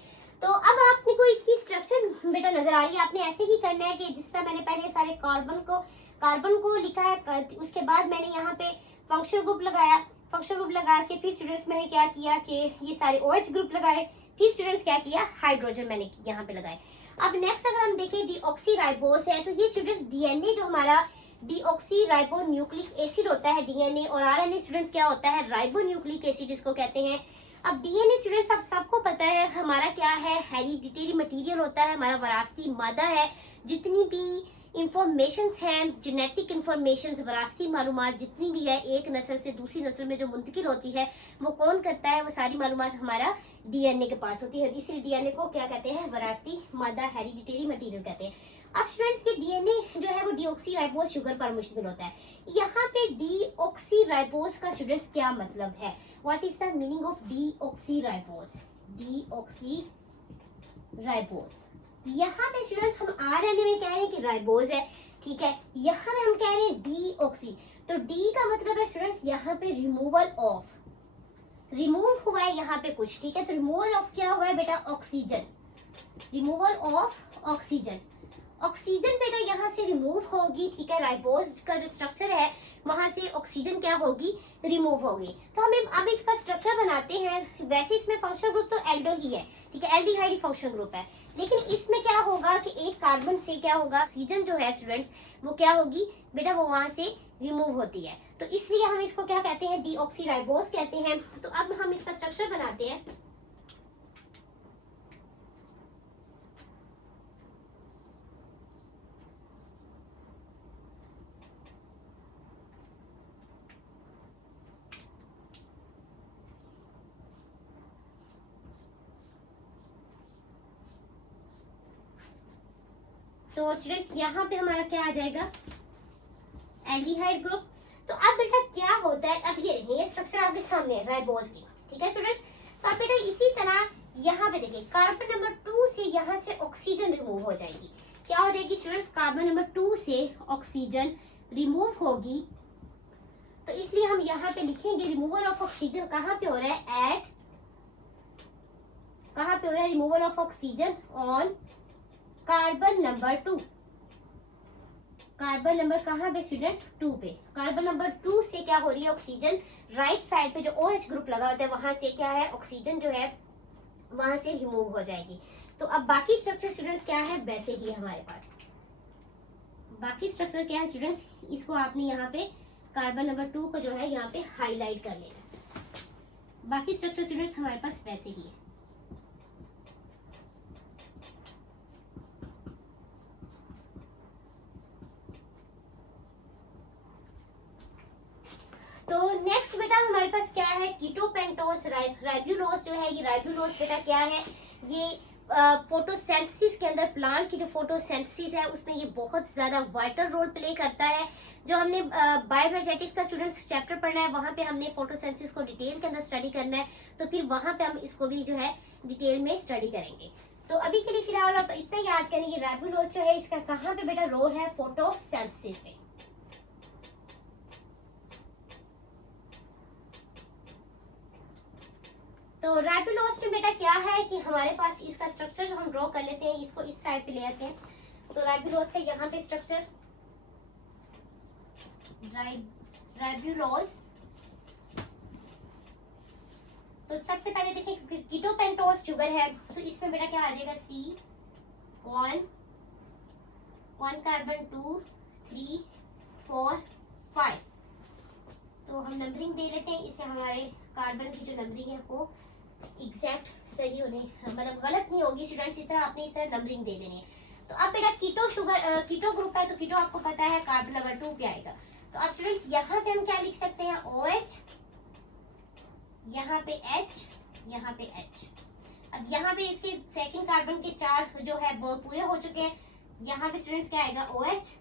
तो अब आपने को इसकी स्ट्रक्चर बेटा नजर आ रही है, आपने ऐसे ही करना है कि जिस तरह मैंने पहले सारे कार्बन को लिखा है, उसके बाद मैंने यहाँ पे फंक्शनल ग्रुप लगाया, फंक्शनल ग्रुप लगा के फिर स्टूडेंट्स मैंने क्या किया कि ये सारे OH ग्रुप लगाए, फिर स्टूडेंट्स क्या किया, हाइड्रोजन मैंने यहाँ पे लगाए। अब नेक्स्ट अगर हम देखें डीऑक्सीराइबोस है, तो ये स्टूडेंट्स DNA जो हमारा डीऑक्सीराइबो न्यूक्लिक एसिड होता है DNA, और RNA स्टूडेंट्स क्या होता है, राइबो न्यूक्लिक एसिड इसको कहते हैं। अब DNA स्टूडेंट्स अब सबको पता है हमारा क्या है, हेरिडिटरी मटेरियल होता है, हमारा विरासती मादा है। जितनी भी इंफॉर्मेशंस हैं, जेनेटिक इंफॉर्मेशंस, विरासती मालूमात जितनी भी है, एक नस्ल से दूसरी नस्ल में जो मुंतकिल होती है, वो कौन करता है, वो सारी मालूमात हमारा DNA के पास होती है, इसलिए DNA को क्या कहते हैं, विरासती मादा, हेरिडिटरी मटेरियल कहते हैं। अब स्टूडेंट्स के DNA जो है वो डीऑक्सीराइबोस शुगर पर मुश्तमिल होता है। यहाँ पे डीऑक्सीराइबोस का स्टूडेंट्स क्या मतलब है, what is the meaning of deoxyribose, deoxyribose. यहाँ पे स्टूडेंट्स हम RNA में कह रहे हैं कि राइबोज है, ठीक है, यहाँ पे हम कह रहे हैं डीऑक्सी, तो डी का मतलब है स्टूडेंट्स यहाँ पे रिमूवल ऑफ, रिमूव हुआ है यहाँ पे कुछ, ठीक है, तो रिमूवल ऑफ क्या हुआ है बेटा, oxygen, removal of oxygen, oxygen बेटा यहाँ से रिमूव होगी, ठीक है, राइबोज का जो स्ट्रक्चर है वहां से ऑक्सीजन क्या होगी, रिमूव होगी। तो हमें अब इसका स्ट्रक्चर बनाते हैं। वैसे इसमें फंक्शनल ग्रुप तो एल्डो ही है, ठीक है, एल्डिहाइड फंक्शनल ग्रुप है, लेकिन इसमें क्या होगा कि एक कार्बन से क्या होगा, ऑक्सीजन जो है स्टूडेंट्स वो क्या होगी बेटा, वो वहां से रिमूव होती है, तो इसलिए हम इसको क्या कहते हैं, डीऑक्सीराइबोस कहते हैं। तो अब हम इसका स्ट्रक्चर बनाते हैं। तो स्टूडेंट्स यहाँ पे हमारा क्या आ जाएगा, एल्डिहाइड ग्रुप। तो अब बेटा क्या होता है, अब ये स्ट्रक्चर आपके सामने है राइबोज की, ठीक है स्टूडेंट्स। तो अब बेटा इसी तरह यहाँ पे देखिए कार्बन नंबर 2 से यहाँ से ऑक्सीजन रिमूव हो जाएगी, क्या हो जाएगी स्टूडेंट्स, कार्बन नंबर 2 से ऑक्सीजन रिमूव होगी, तो इसलिए हम यहाँ पे लिखेंगे रिमूवल ऑफ ऑक्सीजन कहाँ पे हो रहा है, एट, कहाँ पे हो रहा है removal of oxygen, on carbon number 2, carbon number कहाँ पे स्टूडेंट्स, 2 पे, कार्बन नंबर 2 से क्या हो रही है, ऑक्सीजन राइट साइड पे जो OH ग्रुप लगा होता है वहां से क्या है, ऑक्सीजन जो है वहां से रिमूव हो जाएगी। तो अब बाकी स्ट्रक्चर स्टूडेंट्स क्या है, वैसे ही हमारे पास बाकी स्ट्रक्चर क्या है स्टूडेंट्स, इसको आपने यहाँ पे कार्बन नंबर 2 को जो है यहाँ पे हाईलाइट कर लेना, बाकी स्ट्रक्चर स्टूडेंट्स हमारे पास वैसे ही है। तो नेक्स्ट बेटा हमारे पास क्या है, कीटोपेंटोस राइबुलोस जो है, ये राइबुलोस बेटा क्या है, ये फोटोसिंथेसिस के अंदर, प्लांट की जो फोटोसिंथेसिस है उसमें ये बहुत ज्यादा वाइटल रोल प्ले करता है। जो हमने बायोएनर्जेटिक्स का स्टूडेंट्स चैप्टर पढ़ना है वहां पे हमने फोटोसिंथेसिस को डिटेल के अंदर स्टडी करना है, तो फिर वहां पे हम इसको भी जो है डिटेल में स्टडी करेंगे। तो अभी के लिए फिलहाल आप इतना याद करें, ये राइबुलोस जो है इसका कहाँ पे बेटा रोल है, फोटोसिंथेसिस पे। तो राइबुलोस में बेटा क्या है कि हमारे पास इसका स्ट्रक्चर जो हम ड्रॉ कर लेते हैं, इसको इस साइड पे ले आते हैं। तो राइबुलोस का यहाँ पे स्ट्रक्चर, राइबुलोस तो सबसे पहले देखिए कीटोपेंटोज शुगर है, तो इसमें बेटा क्या आ जाएगा, C1 1 कार्बन 2 3 4 5। तो हम नंबरिंग दे लेते हैं, इससे हमारे कार्बन की जो नंबरिंग है वो एग्जैक्ट सही होने, मतलब गलत नहीं होगी स्टूडेंट्स। इस तरह आपने इस तरह नंबरिंग दे लेनी है। तो अब बेटा कीटो शुगर कीटो ग्रुप है, तो कीटो आपको पता है कार्बन नंबर 2 पे आएगा। तो अब स्टूडेंट्स यहाँ पे हम क्या लिख सकते हैं, OH, यहाँ पे H, यहाँ पे H। अब यहाँ पे इसके सेकंड कार्बन के 4 जो है बॉन्ड पूरे हो चुके हैं। यहाँ पे स्टूडेंट्स क्या आएगा, OH,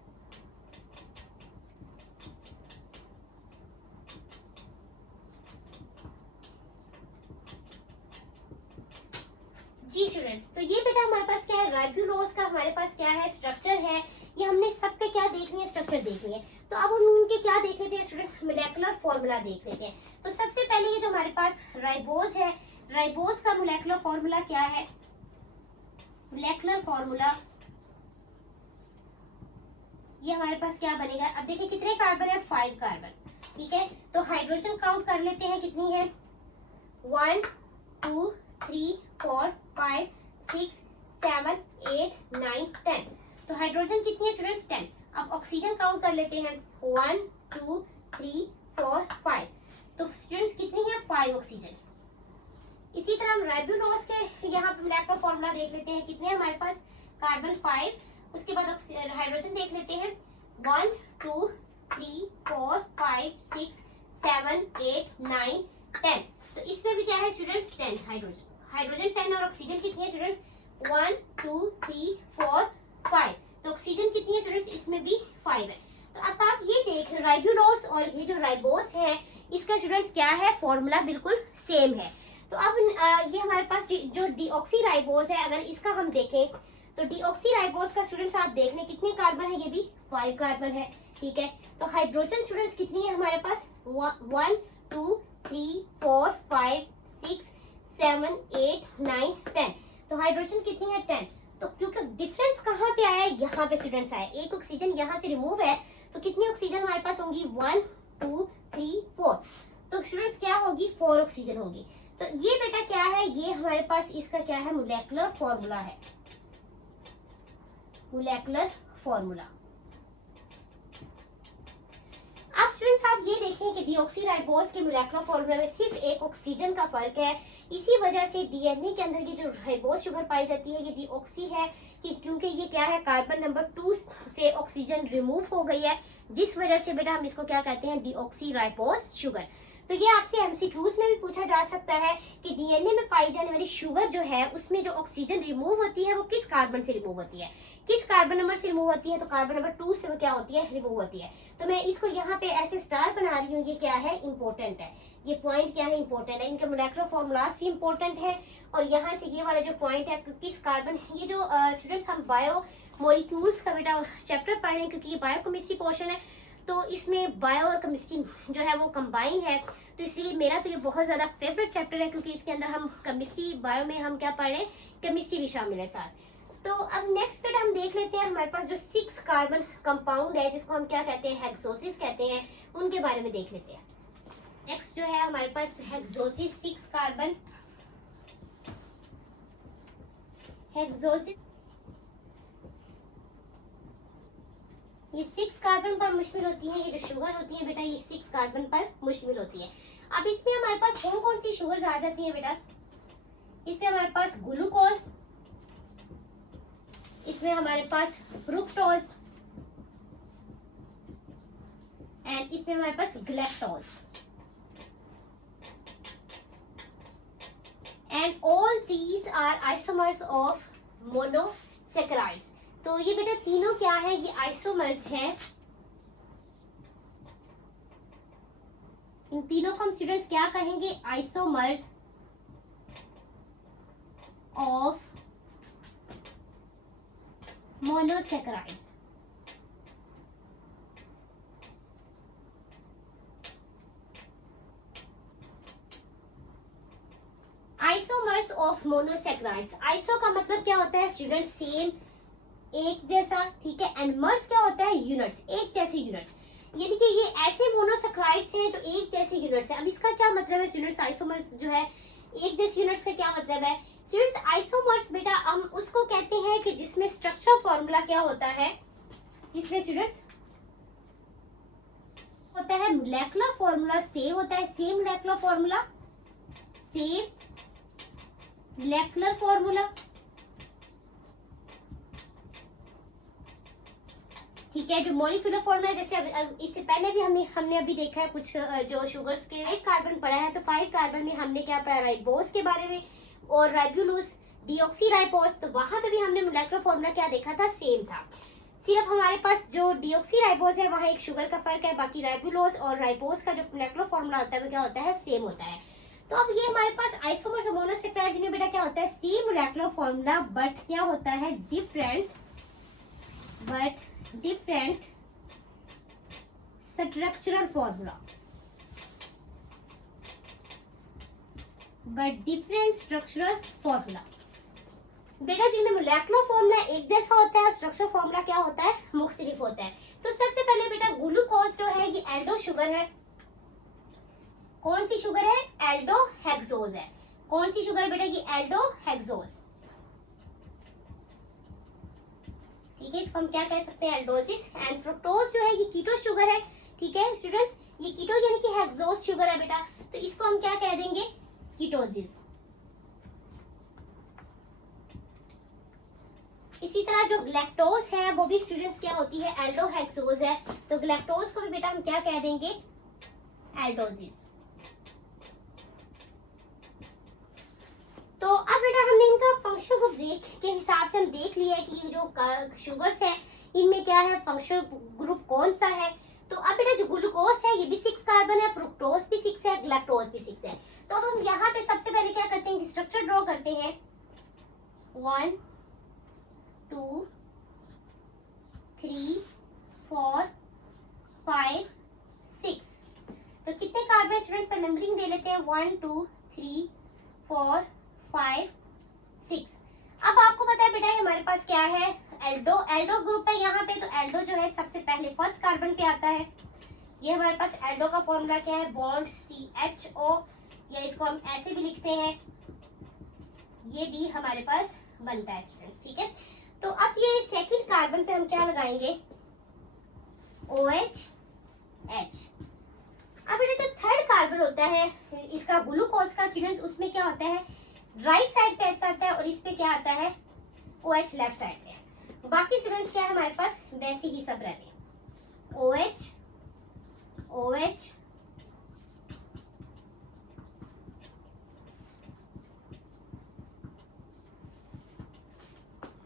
जी स्टूडेंट्स। तो ये बेटा हमारे पास क्या है, राइबोलोज का हमारे पास क्या है स्ट्रक्चर है। ये हमने सब पे क्या देखनी है, स्ट्रक्चर देखनी है। तो अब हम इनके क्या देख लेते हैं स्टूडेंट्स, मोलेकुलर फॉर्मूला देख लेते हैं। तो सबसे पहले ये जो हमारे पास राइबोज है, राइबोज का मोलेकुलर फॉर्मूला क्या है, मोलेकुलर फॉर्मूला ये हमारे पास क्या बनेगा। अब देखिए कितने कार्बन है, 5 कार्बन, ठीक है। तो हाइड्रोजन काउंट कर लेते हैं, कितनी है, 1 2 3 4 5 6 7 8 9 10। तो हाइड्रोजन कितनी है स्टूडेंट्स, 10। अब ऑक्सीजन काउंट कर लेते हैं, 1 2 3 4 5। तो स्टूडेंट्स कितनी है, 5 ऑक्सीजन। इसी तरह हम राइबोलोज के यहाँ पे मोलेकुलर फॉर्मूला देख लेते हैं, कितने हमारे पास कार्बन 5। उसके बाद हाइड्रोजन देख लेते हैं, 1 2 3 4 5 6 7 8 9 10। तो इसमें भी क्या है स्टूडेंट्स, 10 हाइड्रोजन 10 और ऑक्सीजन कितनी है स्टूडेंट्स, 1 2 3 4 5। तो ऑक्सीजन कितनी है स्टूडेंट्स, इसमें भी 5 है। तो अब आप ये देख राइबोलोज और ये जो राइबोस है, इसका स्टूडेंट्स क्या है, फॉर्मूला बिल्कुल सेम है। तो अब ये हमारे पास जो डीऑक्सी राइबोस है, अगर इसका हम देखें तो डीऑक्सी राइबोस का स्टूडेंट्स आप देख लें कितने कार्बन है, ये भी 5 कार्बन है, ठीक है। तो हाइड्रोजन स्टूडेंट्स कितनी है हमारे पास, 1 2 3 4 5 6 7 8 9 10। तो हाइड्रोजन कितनी है, 10। तो क्योंकि डिफरेंस कहाँ पे आया है, यहाँ पे स्टूडेंट्स आया, एक ऑक्सीजन यहाँ से रिमूव है, तो कितनी ऑक्सीजन हमारे पास होंगी, 1 2 3 4। तो स्टूडेंट्स क्या होगी, 4 ऑक्सीजन होगी। तो ये बेटा क्या है, ये हमारे पास इसका क्या है, मोलेकुलर फॉर्मूला है, मोलेकुलर फॉर्मूला। अब स्टूडेंट्स आप ये देखें कि डीऑक्सीराइबोस के मोलेकुलर फॉर्मूला में सिर्फ एक ऑक्सीजन का फर्क है। इसी वजह से डीएनए के अंदर की जो राइबोस शुगर पाई जाती है, ये डीऑक्सी है, कि क्योंकि ये क्या है, कार्बन नंबर 2 से ऑक्सीजन रिमूव हो गई है, जिस वजह से बेटा हम इसको क्या कहते हैं, डीऑक्सीराइबोस शुगर। तो ये आपसे एमसीक्यूज में भी पूछा जा सकता है कि डीएनए में पाई जाने वाली शुगर जो है, उसमें जो ऑक्सीजन रिमूव होती है वो किस कार्बन से रिमूव होती है, किस कार्बन नंबर से रिमूव होती है। तो कार्बन नंबर 2 से वो क्या होती है, रिमूव होती है। तो मैं इसको यहाँ पे ऐसे स्टार बना रही हूँ, ये क्या है, इंपॉर्टेंट है, ये पॉइंट क्या है, इंपॉर्टेंट है। इनके मोलेकुलर फॉर्मूलास भी इंपॉर्टेंट है। और यहाँ से ये वाला जो पॉइंट है, किस कार्बन, ये जो स्टूडेंट्स हम बायो मॉलिक्यूल्स का बेटा चैप्टर पढ़ रहे हैं, क्योंकि ये बायो केमिस्ट्री पोर्शन है, तो इसमें बायो और केमिस्ट्री जो है वो कंबाइन है। तो इसलिए मेरा तो ये बहुत ज़्यादा फेवरेट चैप्टर है, क्योंकि इसके अंदर हम केमिस्ट्री बायो में हम क्या पढ़ रहे हैं, केमिस्ट्री भी शामिल है साथ। तो अब नेक्स्ट पे हम देख लेते हैं, हमारे पास जो 6 कार्बन कंपाउंड है, जिसको हम क्या कहते हैं, हेक्सोसिस कहते हैं, उनके बारे में देख लेते हैं। नेक्स्ट जो है हमारे पास हेक्सोसिस 6 कार्बन, हेक्सोसिस ये 6 कार्बन पर मुश्तमिल होती है। ये जो शुगर होती है बेटा, ये 6 कार्बन पर मुश्तमिल होती है। अब इसमें हमारे पास कौन कौन सी शुगर्स आ जाती है बेटा, इसमें हमारे पास ग्लूकोज, इसमें हमारे पास फ्रुक्टोज, एंड इसमें हमारे पास galactose, and all these are isomers of monosaccharides. तो ये बेटा तीनों क्या है, ये आइसोमर्स हैं। इन तीनों को हम स्टूडेंट्स क्या कहेंगे, isomers of monosaccharides. Isomers of monosaccharides, iso का मतलब क्या होता है स्टूडेंट्स, सेम, एक जैसा, ठीक है। एंड मर्स क्या होता है, यूनिट्स, एक जैसे यूनिट्स, यानी कि ये ऐसे मोनोसैकेराइड्स हैं जो एक जैसे यूनिट्स हैं। अब इसका क्या मतलब है स्टूडेंट्स, आइसोमर्स जो है एक जैसे यूनिट्स का क्या मतलब है स्टूडेंट्स? आइसोमर्स बेटा हम उसको कहते हैं कि जिसमें स्ट्रक्चर फॉर्मूला क्या होता है, जिसमें स्टूडेंट्स होता है मोलेकुलर फॉर्मूला सेम होता है, same molecular formula, same molecular formula, ठीक है। जो मॉलिक्यूलर फॉर्मूला जैसे इससे पहले भी हमने अभी देखा है कुछ जो शुगर्स के 5 कार्बन पढ़ा है, तो 5 कार्बन में हमने क्या पढ़ा, राइबोस के बारे में और राइबोलोस डीऑक्सीराइबोस, तो वहां पे भी हमने मोलेकुलर फॉर्मूला क्या देखा था, सेम था। सिर्फ हमारे पास जो डीऑक्सीराइबोस है वहां एक शुगर का फर्क है, बाकी राइबोलोस और राइबोस का जो मोलेकुलर फॉर्मूला होता है वो क्या होता है, सेम होता है। तो अब ये हमारे पास आइसोमर्स और मोनोसैकेराइड्स में बेटा क्या होता है, सेम मोलेकुलर फॉर्मूला बट क्या होता है, different structural formula, but different structural formula. बेटा जिनमें मोलेकुलर फॉर्मूला एक जैसा होता है, स्ट्रक्चरल फॉर्मूला क्या होता है, मुख्तलिफ होता है। तो सबसे पहले बेटा ग्लूकोज जो है ये एल्डो शुगर है। कौन सी शुगर है, एल्डोहेक्सोज है। कौन सी शुगर है बेटा, ये एल्डोहेक्सोज, ठीक है। इसको हम क्या कह सकते हैं, एल्डोसिस। एंड फ्रुक्टोज जो है ये कीटो शुगर है, ठीक है स्टूडेंट्स। ये कीटो यानी कि हेक्सोज शुगर है बेटा, तो इसको हम क्या कह देंगे, कीटोसिस। इसी तरह जो ग्लैक्टोज है वो भी स्टूडेंट्स क्या होती है, एल्डोहेक्सोज है, तो ग्लैक्टोज को भी बेटा हम क्या कह देंगे, एल्डोसिस। तो अब बेटा हमने इनका फंक्शन ग्रुप के हिसाब से हम देख लिया है कि ये जो शुगर्स है इनमें क्या है, फंक्शन ग्रुप कौन सा है। तो अब बेटा जो ग्लूकोज है ये भी 6 कार्बन है, फ्रुक्टोज भी 6 है, ग्लैक्टोज भी 6 है। तो अब हम यहाँ पे सबसे पहले क्या करते हैं, स्ट्रक्चर ड्रॉ करते हैं। 1 2 3 4 5 6। तो कितने कार्बन स्टूडेंट्स पर नंबरिंग दे लेते हैं, 1 2 3 4 5 6। अब आपको पता है बेटा हमारे पास क्या है, एल्डो ग्रुप है यहाँ पे, तो एल्डो जो है सबसे पहले फर्स्ट कार्बन पे आता है। ये हमारे पास एल्डो का फॉर्मूला क्या है, बॉन्ड CHO, या इसको हम ऐसे भी लिखते हैं, ये भी हमारे पास बनता है स्टूडेंट्स, ठीक है। तो अब ये सेकंड कार्बन पे हम क्या लगाएंगे, OH H। अब बेटा जो थर्ड कार्बन होता है इसका ग्लूकोज का स्टूडेंट्स, उसमें क्या होता है, राइट साइड पे H आता है और इस पे क्या आता है, OH लेफ्ट साइड पे। बाकी स्टूडेंट्स क्या है हमारे पास वैसे ही सब रहते हैं, OH OH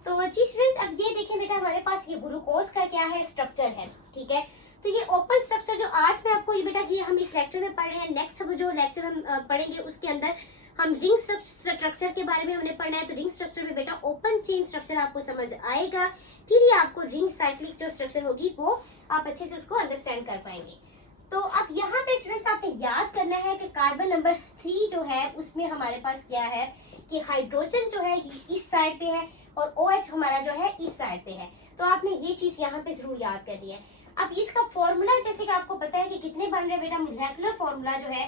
तो जी स्टूडेंट्स अब ये देखें बेटा हमारे पास ये ग्लूकोज का क्या है, स्ट्रक्चर है, ठीक है। तो ये ओपन स्ट्रक्चर जो आज मैं आपको ये बेटा ये हम इस लेक्चर में पढ़ रहे हैं, नेक्स्ट जो लेक्चर हम पढ़ेंगे उसके अंदर हम रिंग स्ट्रक्चर के बारे में हमने पढ़ना है। तो रिंग स्ट्रक्चर में बेटा ओपन चेन स्ट्रक्चर आपको समझ आएगा, फिर ही आपको रिंग साइक्लिक जो स्ट्रक्चर होगी वो आप अच्छे से उसको अंडरस्टैंड कर पाएंगे। तो अब यहाँ पे स्टूडेंट्स आपने याद करना है कि कार्बन नंबर 3 जो है उसमें हमारे पास क्या है कि हाइड्रोजन जो है इस साइड पे है और OH हमारा जो है इस साइड पे है। तो आपने ये चीज यहाँ पे जरूर याद करनी है। अब इसका फॉर्मूला जैसे कि आपको पता है कि कितने बन रहे बेटा, मोलेकुलर फॉर्मूला जो है,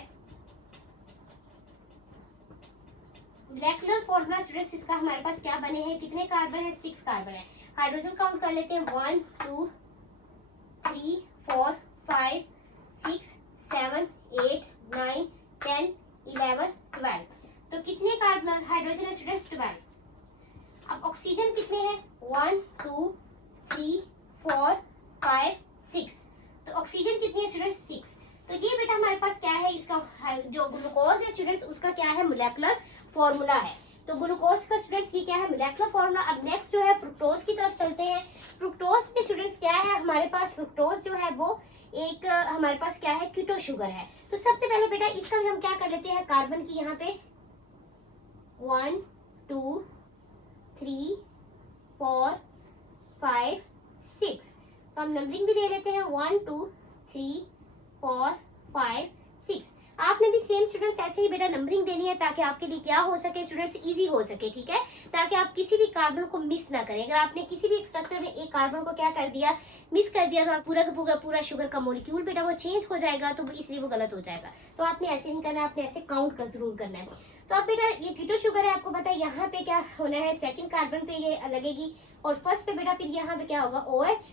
मोलेकुलर फॉर्मूला स्टूडेंट्स इसका हमारे पास क्या बने हैं, कितने कार्बन है, 6 कार्बन है। हाइड्रोजन काउंट कर लेते हैं, 1 2 3 4 5 6 7 8 9 10 11 12। तो कितने कार्बन हाइड्रोजन है स्टूडेंट्स, 12। अब ऑक्सीजन कितने हैं, 1 2 3 4 5 6। तो ऑक्सीजन कितनी है स्टूडेंट्स, 6। तो ये बेटा हमारे पास क्या है, इसका जो ग्लूकोज है स्टूडेंट्स उसका क्या है, मोलेकुलर फॉर्मूला है। तो ग्लूकोज का स्टूडेंट्स ये क्या है, मोलेकुलर फॉर्मूला। अब नेक्स्ट जो है फ्रुक्टोज की तरफ चलते हैं। फ्रुक्टोज में स्टूडेंट्स क्या है हमारे पास, फ्रुक्टोज जो है वो एक हमारे पास क्या है, कीटो शुगर है। तो सबसे पहले बेटा इसका हम क्या कर लेते हैं, कार्बन की यहाँ पे 1 2 3 4 5 6। तो हम नंबरिंग भी दे लेते हैं, 1 2 3 4 5 6। आपने भी सेम स्टूडेंट्स ऐसे ही बेटा नंबरिंग देनी है ताकि आपके लिए क्या हो सके स्टूडेंट्स, इजी हो सके, ठीक है, ताकि आप किसी भी कार्बन को मिस ना करें। अगर आपने किसी भी स्ट्रक्चर में एक कार्बन को क्या कर दिया, मिस कर दिया, तो आप पूरा शुगर का मॉलिक्यूल बेटा वो चेंज हो जाएगा, तो इसलिए वो गलत हो जाएगा। तो आपने ऐसे नहीं करना, आपने ऐसे काउंट कर जरूर करना है। तो अब बेटा ये कीटो शुगर है, आपको पता है यहाँ पे क्या होना है, सेकंड कार्बन पे ये लगेगी और फर्स्ट पे बेटा फिर यहाँ पे क्या होगा OH।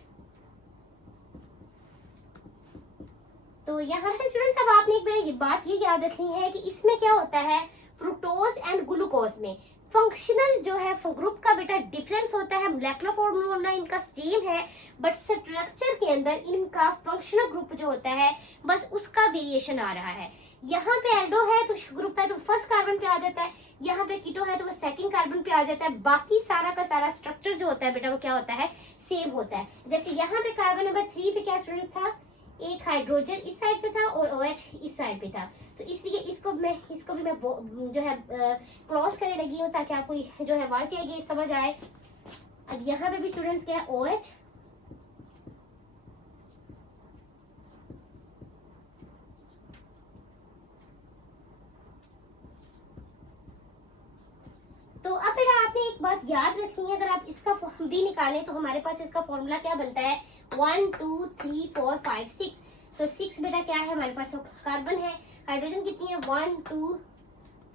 तो यहाँ से स्टूडेंट्स अब आपने एक बेटा ये बात ये याद रखनी है कि इसमें क्या होता है, फ्रुक्टोज एंड ग्लूकोज में फंक्शनल जो है ग्रुप का बेटा डिफरेंस होता है, मोलेकुलर फॉर्मूला इनका सेम है, बट स्ट्रक्चर के अंदर इनका फंक्शनल ग्रुप जो होता है बस उसका वेरिएशन आ रहा है। यहाँ पे एल्डो है तो ग्रुप है तो फर्स्ट कार्बन पे आ जाता है, यहाँ पे कीटो है तो वो सेकंड कार्बन पे आ जाता है, बाकी सारा का सारा स्ट्रक्चर जो होता है बेटा वो क्या होता है, सेम होता है। जैसे यहाँ पे कार्बन नंबर 3 पे क्या स्टूडेंट्स था, एक हाइड्रोजन इस साइड पे था और OH इस साइड पे था, तो इसलिए इसको भी मैं जो है क्रॉस करने लगी हूँ ताकि आपको जो है वाज़ आएगी, समझ आए। अब यहाँ पे भी स्टूडेंट्स क्या है, OH, तो अब बेटा आपने एक बात याद रखनी है, अगर आप इसका भी निकालें तो हमारे पास इसका फॉर्मूला क्या बनता है, 1 2 3 4 5 6। तो 6 बेटा क्या है हमारे पास कार्बन है, हाइड्रोजन कितनी है, 1 2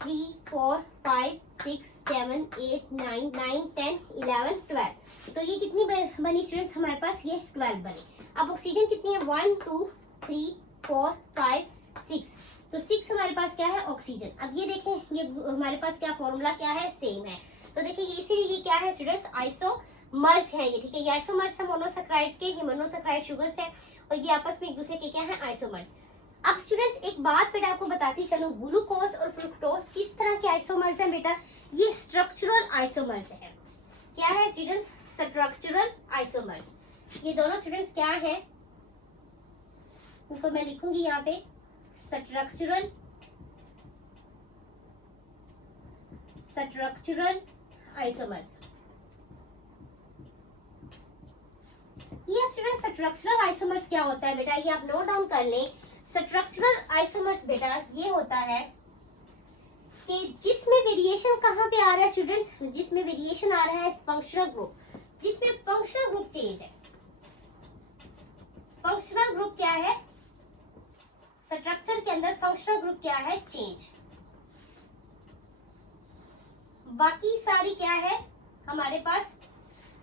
3 4 5 6 7 8 9 9 10 11 12। तो ये कितनी बनी स्टूडेंट्स हमारे पास, ये 12 बनी। अब ऑक्सीजन कितनी है, 1 2 3 4 5 6। तो 6 हमारे पास क्या है, ऑक्सीजन। अब ये देखें ये हमारे पास क्या फॉर्मूला क्या है, सेम है। तो देखिए इसीलिए ये क्या है स्टूडेंट्स, आइसोमर्स है ये, ठीक है। ये आइसोमर्स है मोनोसैकेराइड्स के, ये मोनोसैकेराइड शुगर्स है और ये आपस में एक दूसरे के क्या है, आइसोमर्स। अब स्टूडेंट्स एक बात बेटा आपको बताती चलो, ग्लूकोज और फ्रुक्टोज किस तरह के आइसोमर्स हैं बेटा, ये स्ट्रक्चरल आइसोमर्स है। क्या है स्टूडेंट्स, स्ट्रक्चरल आइसोमर्स। ये दोनों स्टूडेंट्स क्या है, उनको मैं लिखूंगी यहाँ पे, स्ट्रक्चरल आइसोमर्स। ये स्टूडेंट स्ट्रक्चरल आइसोमर्स क्या होता है बेटा, ये आप नोट डाउन कर लें। स्ट्रक्चरल आइसोमर्स बेटा ये होता है कि जिसमें वेरिएशन कहाँ पे आ रहा है स्टूडेंट्स, जिसमें वेरिएशन आ रहा है फंक्शनल ग्रुप, जिसमें फंक्शनल ग्रुप चेंज है। फंक्शनल ग्रुप क्या है, स्ट्रक्चर के अंदर फंक्शनल ग्रुप क्या है, चेंज। बाकी सारी क्या है हमारे पास,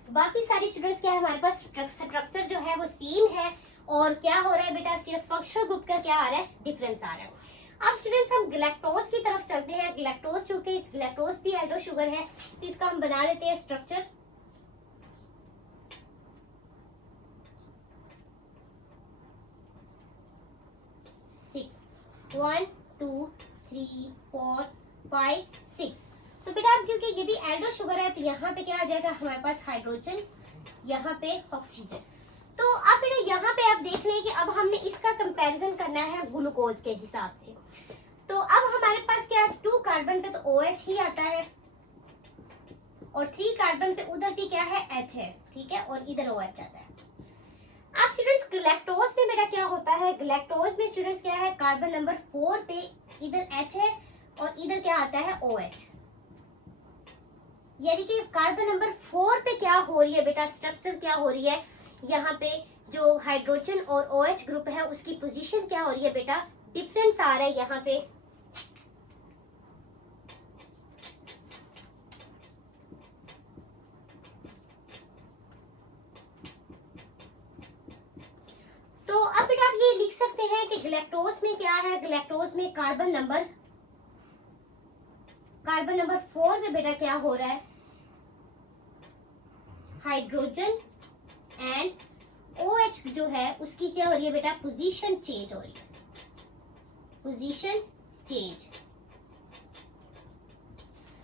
बाकी सारी स्टूडेंट्स क्या है हमारे पास, स्ट्रक्चर जो है वो सेम है और क्या हो रहा है बेटा, सिर्फ फंक्शनल ग्रुप का क्या आ रहा है, डिफरेंस आ रहा है। अब स्टूडेंट्स हम ग्लैक्टोज की तरफ चलते हैं। ग्लैक्टोज जो कि ग्लैक्टोज भी एल्डो शुगर है, तो इसका हम बना लेते हैं स्ट्रक्चर। सिक्स 1 2 3 4 5 6। तो बेटा अब क्योंकि ये भी एल्डो शुगर है तो यहाँ पे क्या आ जाएगा हमारे पास, हाइड्रोजन, यहाँ पे ऑक्सीजन। तो अब बेटा यहाँ पे आप देख रहे हैं कि अब हमने इसका कंपैरिजन करना है ग्लूकोज के हिसाब से। तो अब हमारे पास क्या है, 2 कार्बन पे तो OH ही आता है और 3 कार्बन पे उधर भी क्या है, H है, ठीक है, और इधर OH आता है। अब स्टूडेंट्स ग्लैक्टोज में बेटा क्या होता है, ग्लैक्टोज में स्टूडेंट्स क्या है, कार्बन नंबर 4 पे इधर H है और इधर क्या आता है, OH। यानी कि कार्बन नंबर 4 पे क्या हो रही है बेटा, स्ट्रक्चर क्या हो रही है, यहाँ पे जो हाइड्रोजन और OH ग्रुप है उसकी पोजीशन क्या हो रही है बेटा, डिफरेंस आ रहा है यहाँ पे। तो अब बेटा आप ये लिख सकते हैं कि ग्लैक्टोज में क्या है, ग्लैक्टोज में कार्बन नंबर 4 पे बेटा क्या हो रहा है, हाइड्रोजन एंड OH जो है उसकी क्या हो रही है बेटा, पोजीशन चेंज हो रही है, पोजीशन चेंज।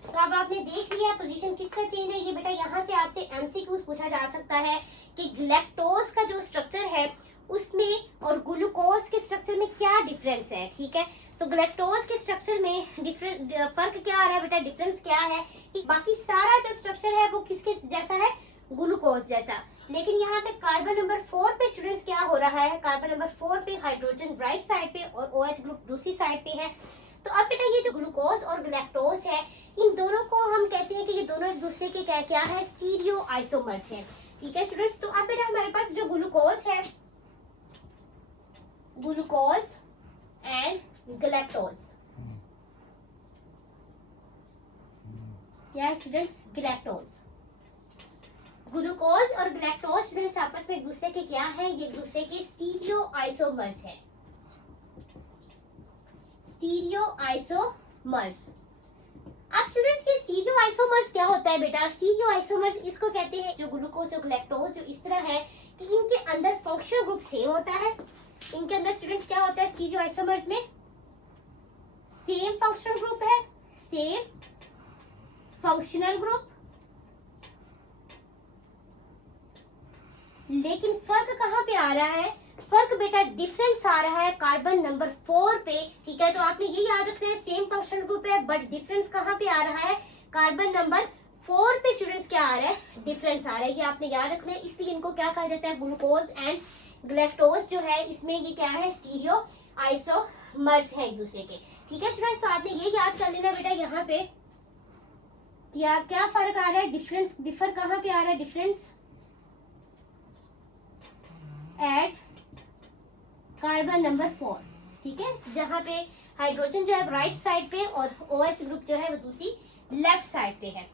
तो अब आपने देख लिया पोजीशन किसका चेंज है। ये बेटा यहाँ से आपसे MCQs पूछा जा सकता है कि ग्लैक्टोज का जो स्ट्रक्चर है उसमें और ग्लूकोज के स्ट्रक्चर में क्या डिफरेंस है, ठीक है। तो ग्लैक्टोज के स्ट्रक्चर में फर्क क्या आ रहा है बेटा, डिफरेंस क्या है कि बाकी सारा जो स्ट्रक्चर है वो किसके जैसा है, ग्लूकोज जैसा। लेकिन यहाँ पे कार्बन नंबर 4 पे स्टूडेंट्स क्या हो रहा है, कार्बन नंबर 4 पे हाइड्रोजन राइट साइड पे और OH ग्रुप दूसरी साइड पे है। तो अब बेटा ये जो ग्लूकोज और ग्लैक्टोज है इन दोनों को हम कहते हैं कि ये दोनों एक दूसरे के क्या है, स्टीरियो आइसोमर्स है, ठीक है स्टूडेंट्स। तो अब बेटा हमारे पास जो ग्लूकोज है, ग्लूकोज एंड ग्लैक्टोज, क्या है स्टूडेंट्स? गैलेक्टोज। ग्लूकोज और गैलेक्टोज स्टूडेंट्स आपस में एक दूसरे के क्या है? ये एक दूसरे के स्टीरियो आइसोमर्स है। Stereo isomers. अब स्टूडेंट्स ये स्टीरियो आइसोमर्स क्या होता है बेटा? स्टीरियो आइसोमर्स इसको कहते हैं जो ग्लूकोज और गैलेक्टोज जो इस तरह है कि इनके अंदर फंक्शनल ग्रुप सेम होता है। इनके अंदर स्टूडेंट्स क्या होता है? स्टीरियो आइसोमर्स में सेम फंक्शनल ग्रुप है, सेम फंक्शनल ग्रुप, लेकिन फर्क कहाँ पे आ रहा है? फर्क बेटा डिफरेंस आ रहा है कार्बन नंबर 4 पे। ठीक है, तो आपने ये याद रखना है, सेम फंक्शनल ग्रुप है बट डिफरेंस कहाँ पे आ रहा है? कार्बन नंबर 4 पे स्टूडेंट्स क्या आ रहा है? डिफरेंस आ रहा है। ये आपने याद रखना है, इसलिए इनको क्या कहा जाता है? ग्लूकोज एंड ग्लैक्टोज जो है इसमें ये क्या है? स्टीरियो आइसोमर्स है एक दूसरे के। ठीक है स्टूडेंट्स, तो आपने ये याद कर लेना बेटा यहाँ पे क्या क्या फर्क आ रहा है? डिफरेंस, डिफर कहाँ पे आ रहा है? Difference at carbon number 4। ठीक है, जहाँ पे हाइड्रोजन जो है राइट साइड पे और OH ग्रुप जो है वो दूसरी लेफ्ट साइड पे है।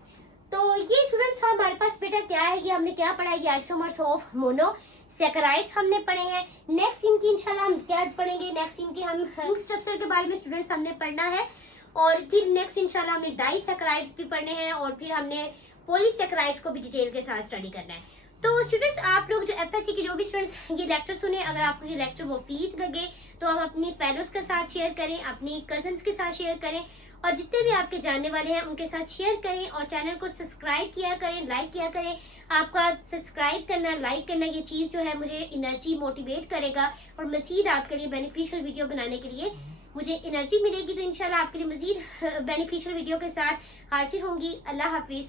तो ये स्टूडेंट्स हमारे पास बेटा क्या है? ये हमने क्या पढ़ा है? ये आइसोमर्स ऑफ मोनोसैकेराइड्स हमने पढ़े हैं। नेक्स्ट इनकी इंशाल्लाह हम क्या पढ़ेंगे? नेक्स्ट इनकी हम रिंग स्ट्रक्चर के बारे में स्टूडेंट्स हमने पढ़ना है, और फिर नेक्स्ट इंशाल्लाह हमने डाइसैकेराइड्स भी पढ़ने हैं, और फिर हमने पॉलीसैकेराइड्स को भी डिटेल के साथ स्टडी करना है। तो स्टूडेंट्स आप लोग जो FSC के जो भी स्टूडेंट्स ये लेक्चर सुने, अगर आपको ये लेक्चर मुफीद लगे तो आप अपनी फेलोज के साथ शेयर करें, अपनी कजन्स के साथ शेयर करें, और जितने भी आपके जानने वाले हैं उनके साथ शेयर करें, और चैनल को सब्सक्राइब किया करें, लाइक किया करें। आपका सब्सक्राइब करना, लाइक करना, ये चीज़ जो है मुझे एनर्जी मोटिवेट करेगा, और मज़ीद आपके लिए बेनिफिशियल वीडियो बनाने के लिए मुझे एनर्जी मिलेगी। तो इंशाल्लाह आपके लिए मज़ीद बेनिफिशियल वीडियो के साथ हाजिर होंगी। अल्लाह हाफिज़।